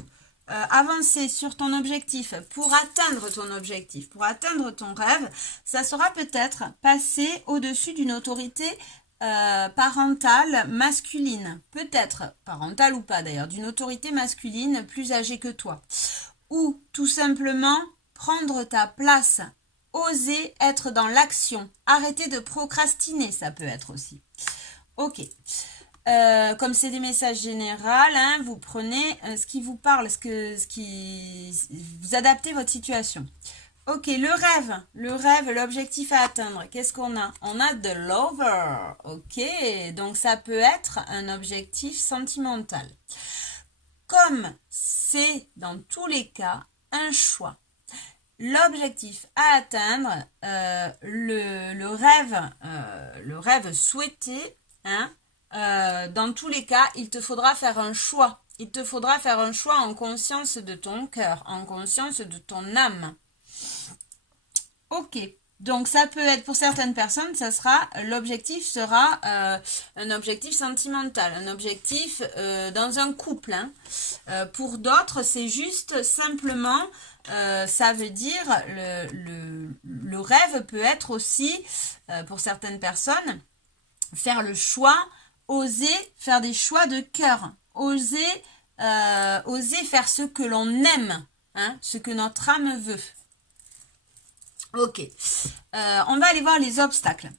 avancer sur ton objectif, pour atteindre ton objectif, pour atteindre ton rêve, ça sera peut-être passer au-dessus d'une autorité parentale masculine, peut-être parentale ou pas d'ailleurs, d'une autorité masculine plus âgée que toi, ou tout simplement prendre ta place, oser être dans l'action, arrêter de procrastiner, ça peut être aussi. Ok. Comme c'est des messages généraux, hein, vous prenez ce qui vous parle, vous adaptez votre situation. Ok, le rêve, l'objectif à atteindre. Qu'est-ce qu'on a? On a de lover. Ok, donc ça peut être un objectif sentimental. Comme c'est dans tous les cas un choix. L'objectif à atteindre, le rêve souhaité, hein. Dans tous les cas, il te faudra faire un choix. Il te faudra faire un choix en conscience de ton cœur, en conscience de ton âme. Ok. Donc ça peut être pour certaines personnes, l'objectif sera un objectif sentimental, un objectif dans un couple. Hein. Pour d'autres, c'est juste simplement, ça veut dire le rêve peut être aussi pour certaines personnes faire le choix. Oser faire des choix de cœur, oser faire ce que l'on aime, hein, ce que notre âme veut. Ok, on va aller voir les obstacles.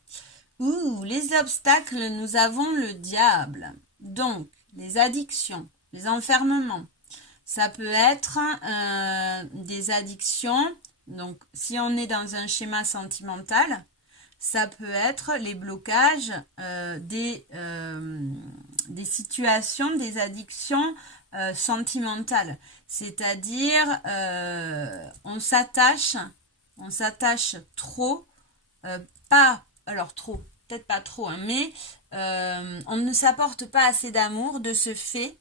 Les obstacles, nous avons le diable. Donc, les addictions, les enfermements. Ça peut être des addictions. Donc, si on est dans un schéma sentimental, ça peut être les blocages des situations, des addictions sentimentales. C'est-à-dire, on s'attache trop, peut-être pas trop, hein, mais on ne s'apporte pas assez d'amour. De ce fait,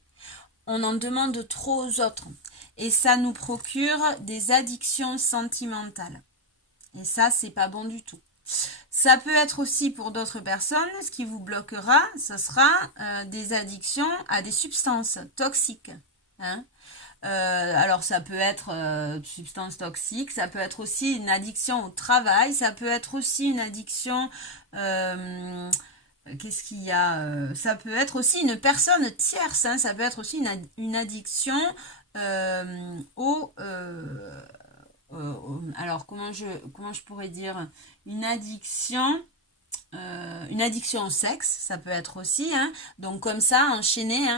on en demande trop aux autres. Et ça nous procure des addictions sentimentales. Et ça, c'est pas bon du tout. Ça peut être aussi pour d'autres personnes, ce qui vous bloquera, ce sera des addictions à des substances toxiques. Hein. Alors ça peut être substances toxiques, ça peut être aussi une addiction au travail, ça peut être aussi une addiction... qu'est-ce qu'il y a ça peut être aussi une personne tierce, hein, ça peut être aussi une addiction au... alors comment je pourrais dire une addiction au sexe, ça peut être aussi, hein. Donc comme ça, enchaîner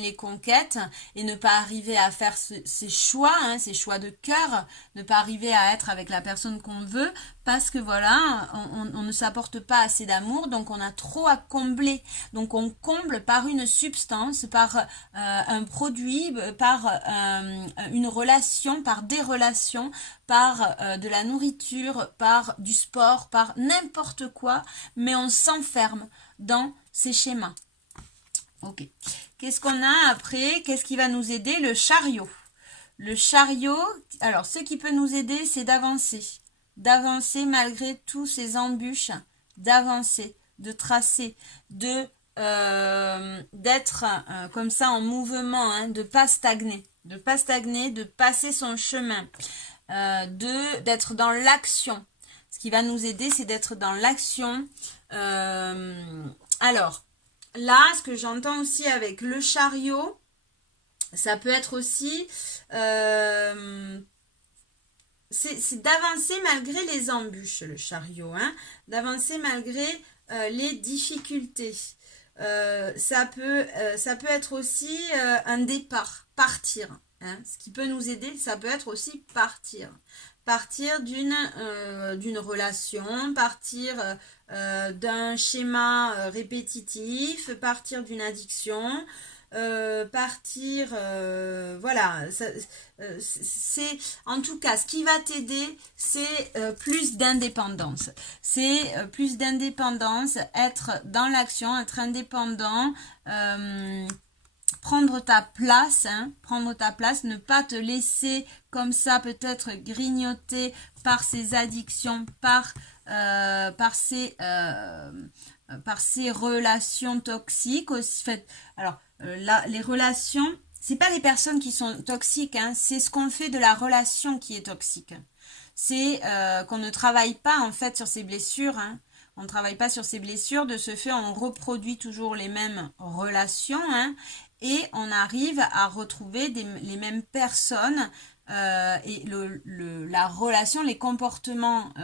les conquêtes et ne pas arriver à faire ses choix, hein, ses choix de cœur, ne pas arriver à être avec la personne qu'on veut, parce que voilà, on ne s'apporte pas assez d'amour, donc on a trop à combler. Donc on comble par une substance, par un produit, par une relation, par des relations, par de la nourriture, par du sport, par n'importe quoi, mais on s'enferme dans ces schémas. Ok. Qu'est-ce qu'on a après? Qu'est-ce qui va nous aider? Le chariot. Le chariot, alors ce qui peut nous aider, c'est d'avancer. D'avancer malgré tous ces embûches, d'avancer, de tracer, d'être comme ça en mouvement, hein, de pas stagner, de passer son chemin, d'être dans l'action. Ce qui va nous aider, c'est d'être dans l'action. Alors, là, ce que j'entends aussi avec le chariot, ça peut être aussi... c'est d'avancer malgré les embûches, le chariot, hein, d'avancer malgré les difficultés. Ça peut être aussi un départ, partir. Hein. Ce qui peut nous aider, ça peut être aussi partir. Partir d'une relation, partir d'un schéma répétitif, partir d'une addiction, partir, voilà, c'est en tout cas ce qui va t'aider, c'est plus d'indépendance, c'est plus d'indépendance, être dans l'action, être indépendant, prendre ta place, hein, ne pas te laisser comme ça peut-être grignoter par ces addictions, par ces relations toxiques aussi. Alors là, les relations, c'est pas les personnes qui sont toxiques, hein, c'est ce qu'on fait de la relation qui est toxique. C'est qu'on ne travaille pas en fait sur ses blessures, hein. On ne travaille pas sur ses blessures, de ce fait on reproduit toujours les mêmes relations, hein, et on arrive à retrouver les mêmes personnes et la relation, les comportements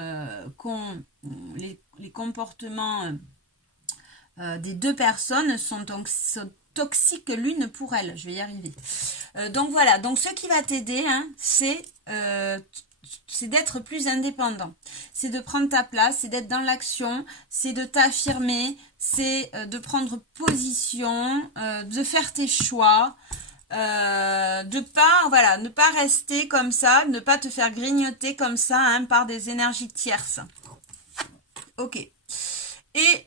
les comportements des deux personnes sont donc toxiques l'une pour elle. Je vais y arriver. Donc voilà, donc ce qui va t'aider, hein, c'est d'être plus indépendant, c'est de prendre ta place, c'est d'être dans l'action, c'est de t'affirmer, c'est de prendre position, de faire tes choix, ne pas rester comme ça, ne pas te faire grignoter comme ça, hein, par des énergies tierces. Ok. Et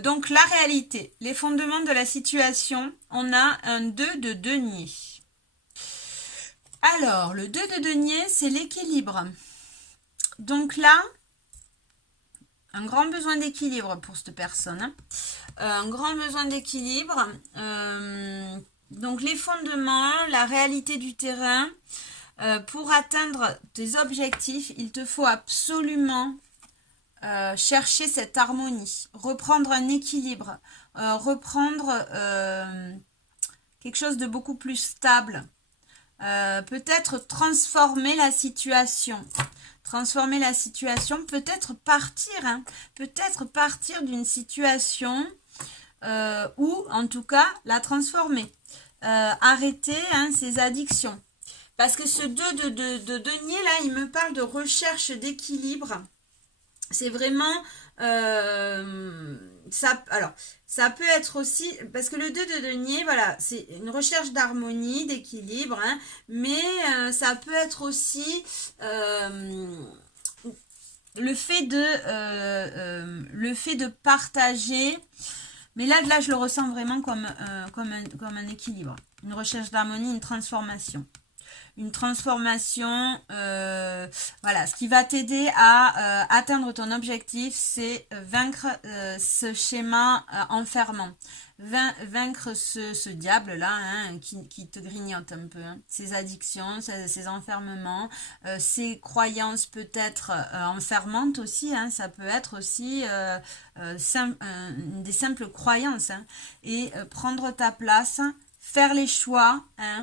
donc la réalité, les fondements de la situation, on a un 2 de denier. Alors, le 2 de denier, c'est l'équilibre. Donc là, un grand besoin d'équilibre pour cette personne. Hein. Un grand besoin d'équilibre. Donc les fondements, la réalité du terrain. Pour atteindre tes objectifs, il te faut absolument chercher cette harmonie. Reprendre un équilibre. Reprendre quelque chose de beaucoup plus stable. Peut-être transformer la situation, peut-être partir, hein, peut-être partir d'une situation ou en tout cas la transformer, arrêter, hein, ces addictions. Parce que ce 2 de denier là, il me parle de recherche d'équilibre. C'est vraiment ça. Alors ça peut être aussi, parce que le 2 de denier, voilà, c'est une recherche d'harmonie, d'équilibre, hein, mais ça peut être aussi le fait de partager. Mais là je le ressens vraiment comme un équilibre, une recherche d'harmonie, une transformation. une transformation. Voilà, ce qui va t'aider à atteindre ton objectif, c'est vaincre ce schéma enfermant. Vaincre ce diable-là, hein, qui te grignote un peu, hein. Ces addictions, ces enfermements, ces croyances peut-être enfermantes aussi, hein. Ça peut être aussi des simples croyances, hein. Et prendre ta place, faire les choix, hein,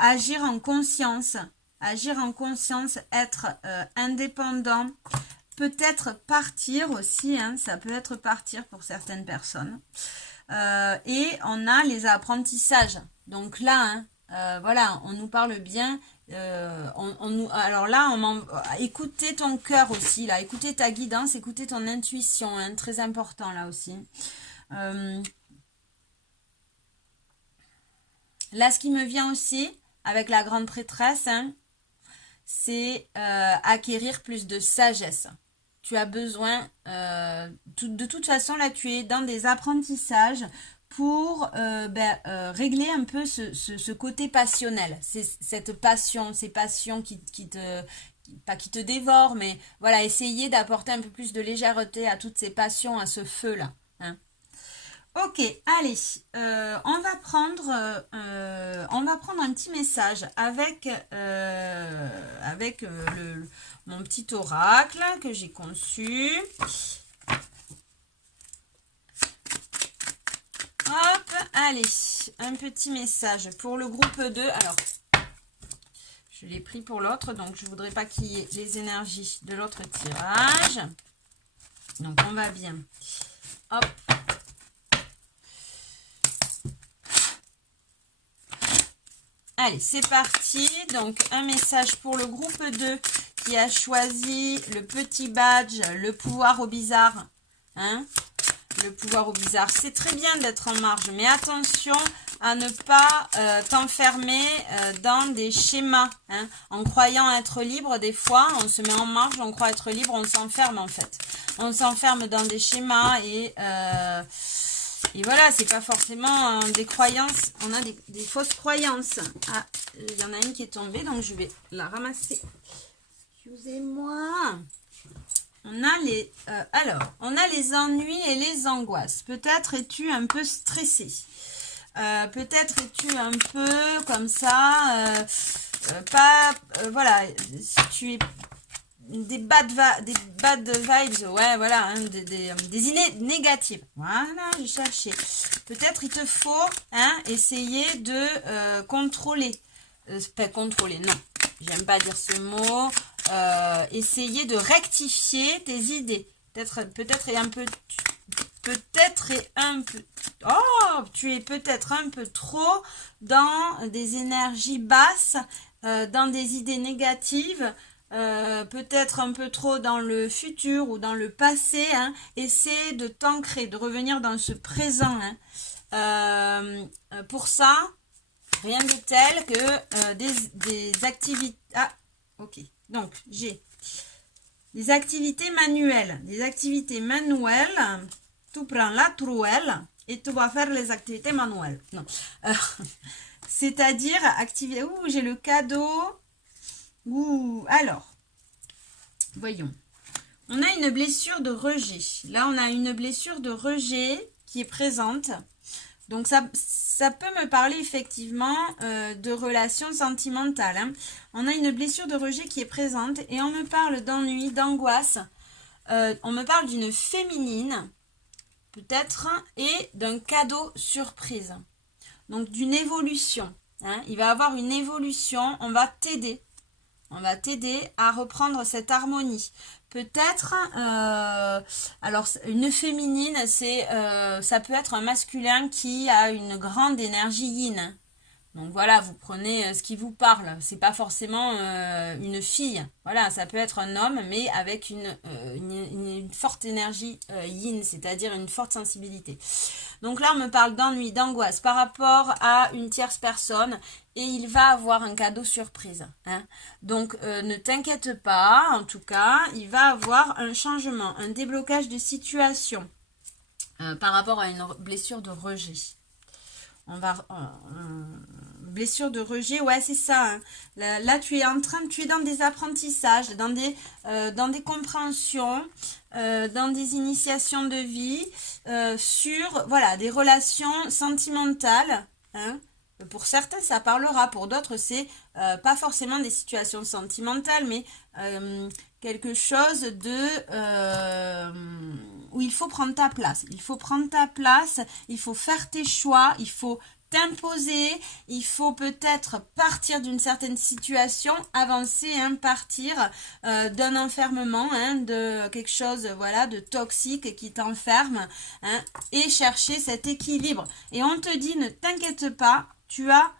agir en conscience, être indépendant, peut-être partir aussi, hein, ça peut être partir pour certaines personnes. Et on a les apprentissages. Donc là, hein, voilà, on nous parle bien. Alors là, écoutez ton cœur aussi, là, écoutez ta guidance, écoutez ton intuition, hein, très important là aussi. Là, ce qui me vient aussi avec la grande prêtresse, hein, c'est acquérir plus de sagesse. Tu as besoin, de toute façon, là, tu es dans des apprentissages pour régler un peu ce côté passionnel. Cette passion, ces passions pas qui te dévorent, mais voilà, essayer d'apporter un peu plus de légèreté à toutes ces passions, à ce feu-là. Hein. Ok, allez, on va prendre un petit message avec mon petit oracle que j'ai conçu. Hop, allez, un petit message pour le groupe 2. Alors, je l'ai pris pour l'autre, donc je ne voudrais pas qu'il y ait les énergies de l'autre tirage. Donc, on va bien. Hop. Allez, c'est parti. Donc, un message pour le groupe 2 qui a choisi le petit badge, le pouvoir au bizarre. Hein? Le pouvoir au bizarre. C'est très bien d'être en marge, mais attention à ne pas t'enfermer dans des schémas. Hein? En croyant être libre, des fois, on se met en marge, on croit être libre, on s'enferme en fait. On s'enferme dans des schémas et voilà, c'est pas forcément des croyances. On a des fausses croyances. Ah, il y en a une qui est tombée, donc je vais la ramasser. Excusez-moi. On a les ennuis et les angoisses. Peut-être es-tu un peu stressé. Peut-être es-tu un peu comme ça. Voilà, si tu es des bad vibes, ouais, voilà, hein, des idées négatives. Voilà, j'ai cherché. Peut-être il te faut essayer de contrôler. Pas contrôler, non. J'aime pas dire ce mot. Essayer de rectifier tes idées. Peut-être et un peu. Oh, tu es peut-être un peu trop dans des énergies basses, dans des idées négatives. Peut-être un peu trop dans le futur ou dans le passé, hein. Essaie de t'ancrer, de revenir dans ce présent, hein. Pour ça, rien de tel que des activités. Ah, ok. Donc, j'ai des activités manuelles. Tu prends la trouelle et tu vas faire les activités manuelles. Non. C'est-à-dire, activer. Ouh, j'ai le cadeau. Ouh, alors, voyons. On a une blessure de rejet. Là, on a une blessure de rejet qui est présente. Donc, ça peut me parler effectivement de relations sentimentales. Hein. On a une blessure de rejet qui est présente et on me parle d'ennui, d'angoisse. On me parle d'une féminine, peut-être, et d'un cadeau surprise. Donc, d'une évolution. Hein. Il va y avoir une évolution. On va t'aider. On va t'aider à reprendre cette harmonie. Peut-être, alors une féminine, ça peut être un masculin qui a une grande énergie yin. Donc voilà, vous prenez ce qui vous parle. C'est pas forcément une fille. Voilà, ça peut être un homme, mais avec une forte énergie yin, c'est-à-dire une forte sensibilité. Donc là, on me parle d'ennui, d'angoisse par rapport à une tierce personne et il va avoir un cadeau surprise. Hein. Donc ne t'inquiète pas, en tout cas, il va avoir un changement, un déblocage de situation par rapport à une blessure de rejet. blessure de rejet, ouais, c'est ça. Hein. Là, tu es dans des apprentissages, dans des compréhensions, dans des initiations de vie, sur, voilà, des relations sentimentales. Hein. Pour certains, ça parlera. Pour d'autres, c'est pas forcément des situations sentimentales, mais quelque chose où il faut prendre ta place. Il faut prendre ta place, il faut faire tes choix, il faut t'imposer, il faut peut-être partir d'une certaine situation, avancer, hein, partir d'un enfermement, hein, de quelque chose, voilà, de toxique qui t'enferme, hein, et chercher cet équilibre. Et on te dit, ne t'inquiète pas, tu vas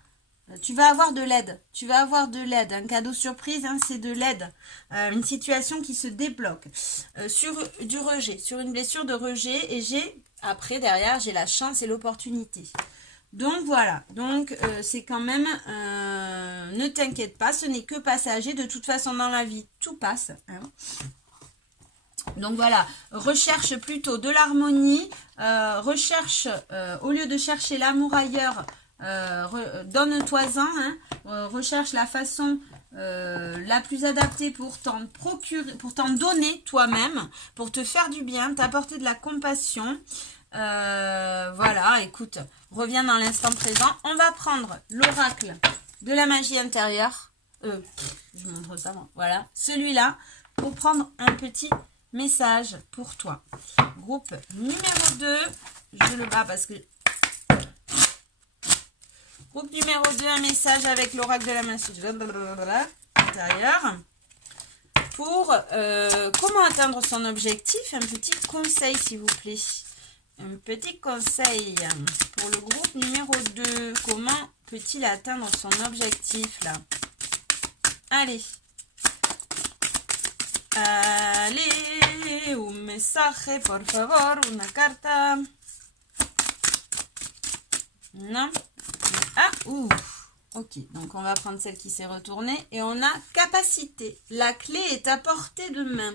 avoir de l'aide. Tu vas avoir de l'aide. Un cadeau surprise, hein, c'est de l'aide. Une situation qui se débloque. Sur du rejet, sur une blessure de rejet. Et après, derrière, j'ai la chance et l'opportunité. Donc, voilà. Donc, c'est quand même... ne t'inquiète pas, ce n'est que passager. De toute façon, dans la vie, tout passe. Hein. Donc voilà, recherche plutôt de l'harmonie. Recherche, au lieu de chercher l'amour ailleurs... donne-toi-en, hein, recherche la façon la plus adaptée pour t'en procurer, pour t'en donner toi-même, pour te faire du bien, t'apporter de la compassion. Voilà, écoute, reviens dans l'instant présent. On va prendre l'oracle de la magie intérieure. Je montre ça, moi. Voilà, celui-là, pour prendre un petit message pour toi. Groupe numéro 2, je le bats parce que... Groupe numéro 2, un message avec l'oracle de la magie intérieure. Pour comment atteindre son objectif, un petit conseil s'il vous plaît. Un petit conseil pour le groupe numéro 2. Comment peut-il atteindre son objectif là? Allez. Allez, un message, por favor, una carta. Non. Ah, ouf. Ok, donc on va prendre celle qui s'est retournée. Et on a capacité. La clé est à portée de main.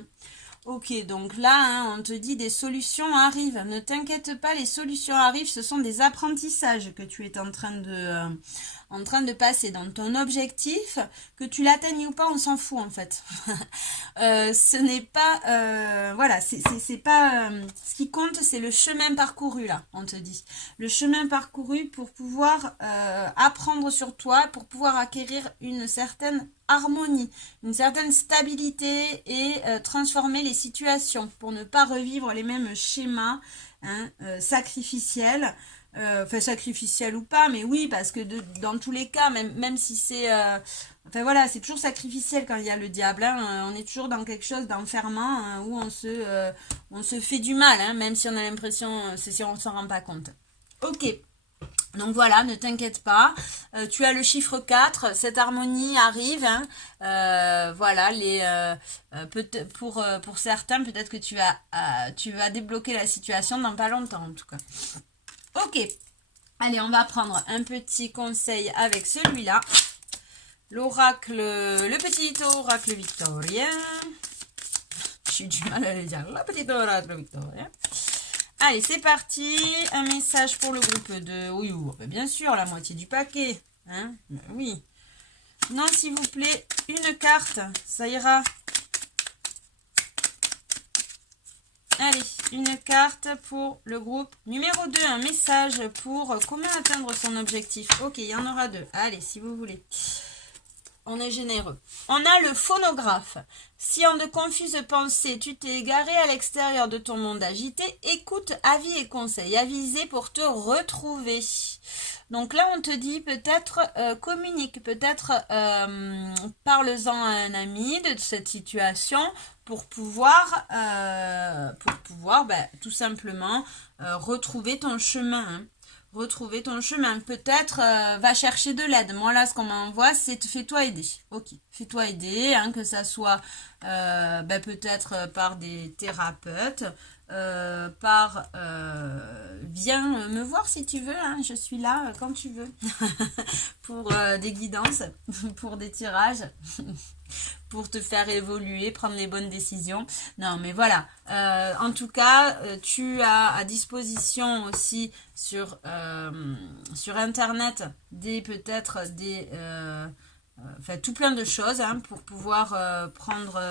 Ok, donc là, hein, on te dit des solutions arrivent. Ne t'inquiète pas, les solutions arrivent. Ce sont des apprentissages que tu es en train de passer dans ton objectif. Que tu l'atteignes ou pas, on s'en fout en fait. Ce n'est pas... voilà, c'est pas... ce qui compte, c'est le chemin parcouru là, on te dit. Le chemin parcouru pour pouvoir apprendre sur toi, pour pouvoir acquérir une certaine harmonie, une certaine stabilité et transformer les situations pour ne pas revivre les mêmes schémas, hein, sacrificiels. Enfin sacrificiel ou pas, mais oui, parce que dans tous les cas, même si c'est enfin voilà, c'est toujours sacrificiel quand il y a le diable, hein, on est toujours dans quelque chose d'enfermant, hein, où on se fait du mal, hein, même si on a l'impression, c'est si on s'en rend pas compte. Ok, donc voilà, ne t'inquiète pas, tu as le chiffre 4, cette harmonie arrive, hein, voilà, pour certains, peut-être que tu vas débloquer la situation dans pas longtemps en tout cas. Ok, allez, on va prendre un petit conseil avec celui-là. L'oracle, le petit oracle victorien. J'ai du mal à le dire. Le petit oracle victorien. Allez, c'est parti. Un message pour le groupe 2. Oui, bien sûr, la moitié du paquet. Hein, oui. Non, s'il vous plaît, une carte, ça ira. Allez, une carte pour le groupe numéro 2, un message pour comment atteindre son objectif. Ok, il y en aura 2. Allez, si vous voulez. On est généreux. On a le phonographe. Si en de confuses pensées, tu t'es égaré à l'extérieur de ton monde agité, écoute avis et conseils avisés pour te retrouver. Donc là, on te dit peut-être communique, peut-être parle-en à un ami de cette situation pour pouvoir tout simplement retrouver ton chemin. Hein. Retrouver ton chemin. Peut-être va chercher de l'aide. Moi là, ce qu'on m'envoie, c'est fais-toi aider. Ok, fais-toi aider, hein, que ça soit peut-être par des thérapeutes, viens me voir si tu veux, hein, je suis là quand tu veux pour des guidances, pour des tirages, pour te faire évoluer, prendre les bonnes décisions. Non, mais voilà. En tout cas, tu as à disposition aussi sur Internet enfin, tout plein de choses hein, pour pouvoir prendre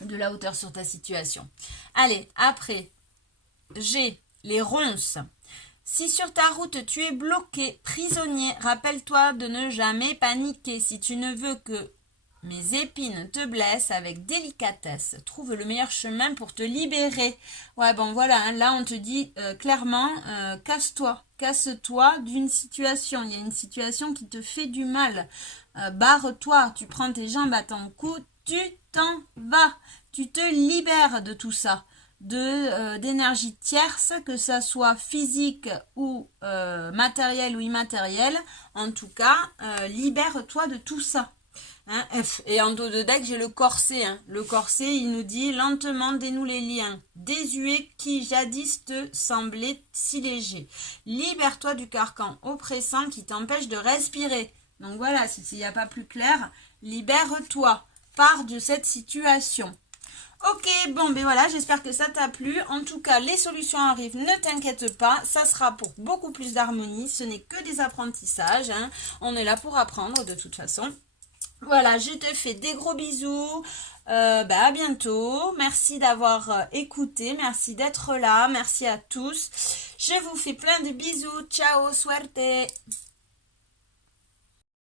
de la hauteur sur ta situation. Allez, après, j'ai les ronces. Si sur ta route tu es bloqué, prisonnier, rappelle-toi de ne jamais paniquer. Si tu ne veux que mes épines te blessent, avec délicatesse, trouve le meilleur chemin pour te libérer. Ouais, bon voilà, hein, là on te dit clairement, casse-toi d'une situation. Il y a une situation qui te fait du mal. Barre-toi, tu prends tes jambes à ton cou, tu t'en vas. Tu te libères de tout ça. D'énergie tierce, que ça soit physique ou matériel ou immatériel. En tout cas, libère-toi de tout ça. Hein, et en dos de deck, j'ai le corset. Hein. Le corset, il nous dit lentement dénoue les liens désuets qui jadis te semblaient si légers. Libère-toi du carcan oppressant qui t'empêche de respirer. Donc voilà, s'il n'y a pas plus clair, libère-toi. Pars de cette situation. Ok, bon, ben voilà, j'espère que ça t'a plu. En tout cas, les solutions arrivent, ne t'inquiète pas. Ça sera pour beaucoup plus d'harmonie. Ce n'est que des apprentissages. Hein. On est là pour apprendre de toute façon. Voilà, je te fais des gros bisous. À bientôt. Merci d'avoir écouté. Merci d'être là. Merci à tous. Je vous fais plein de bisous. Ciao, suerte.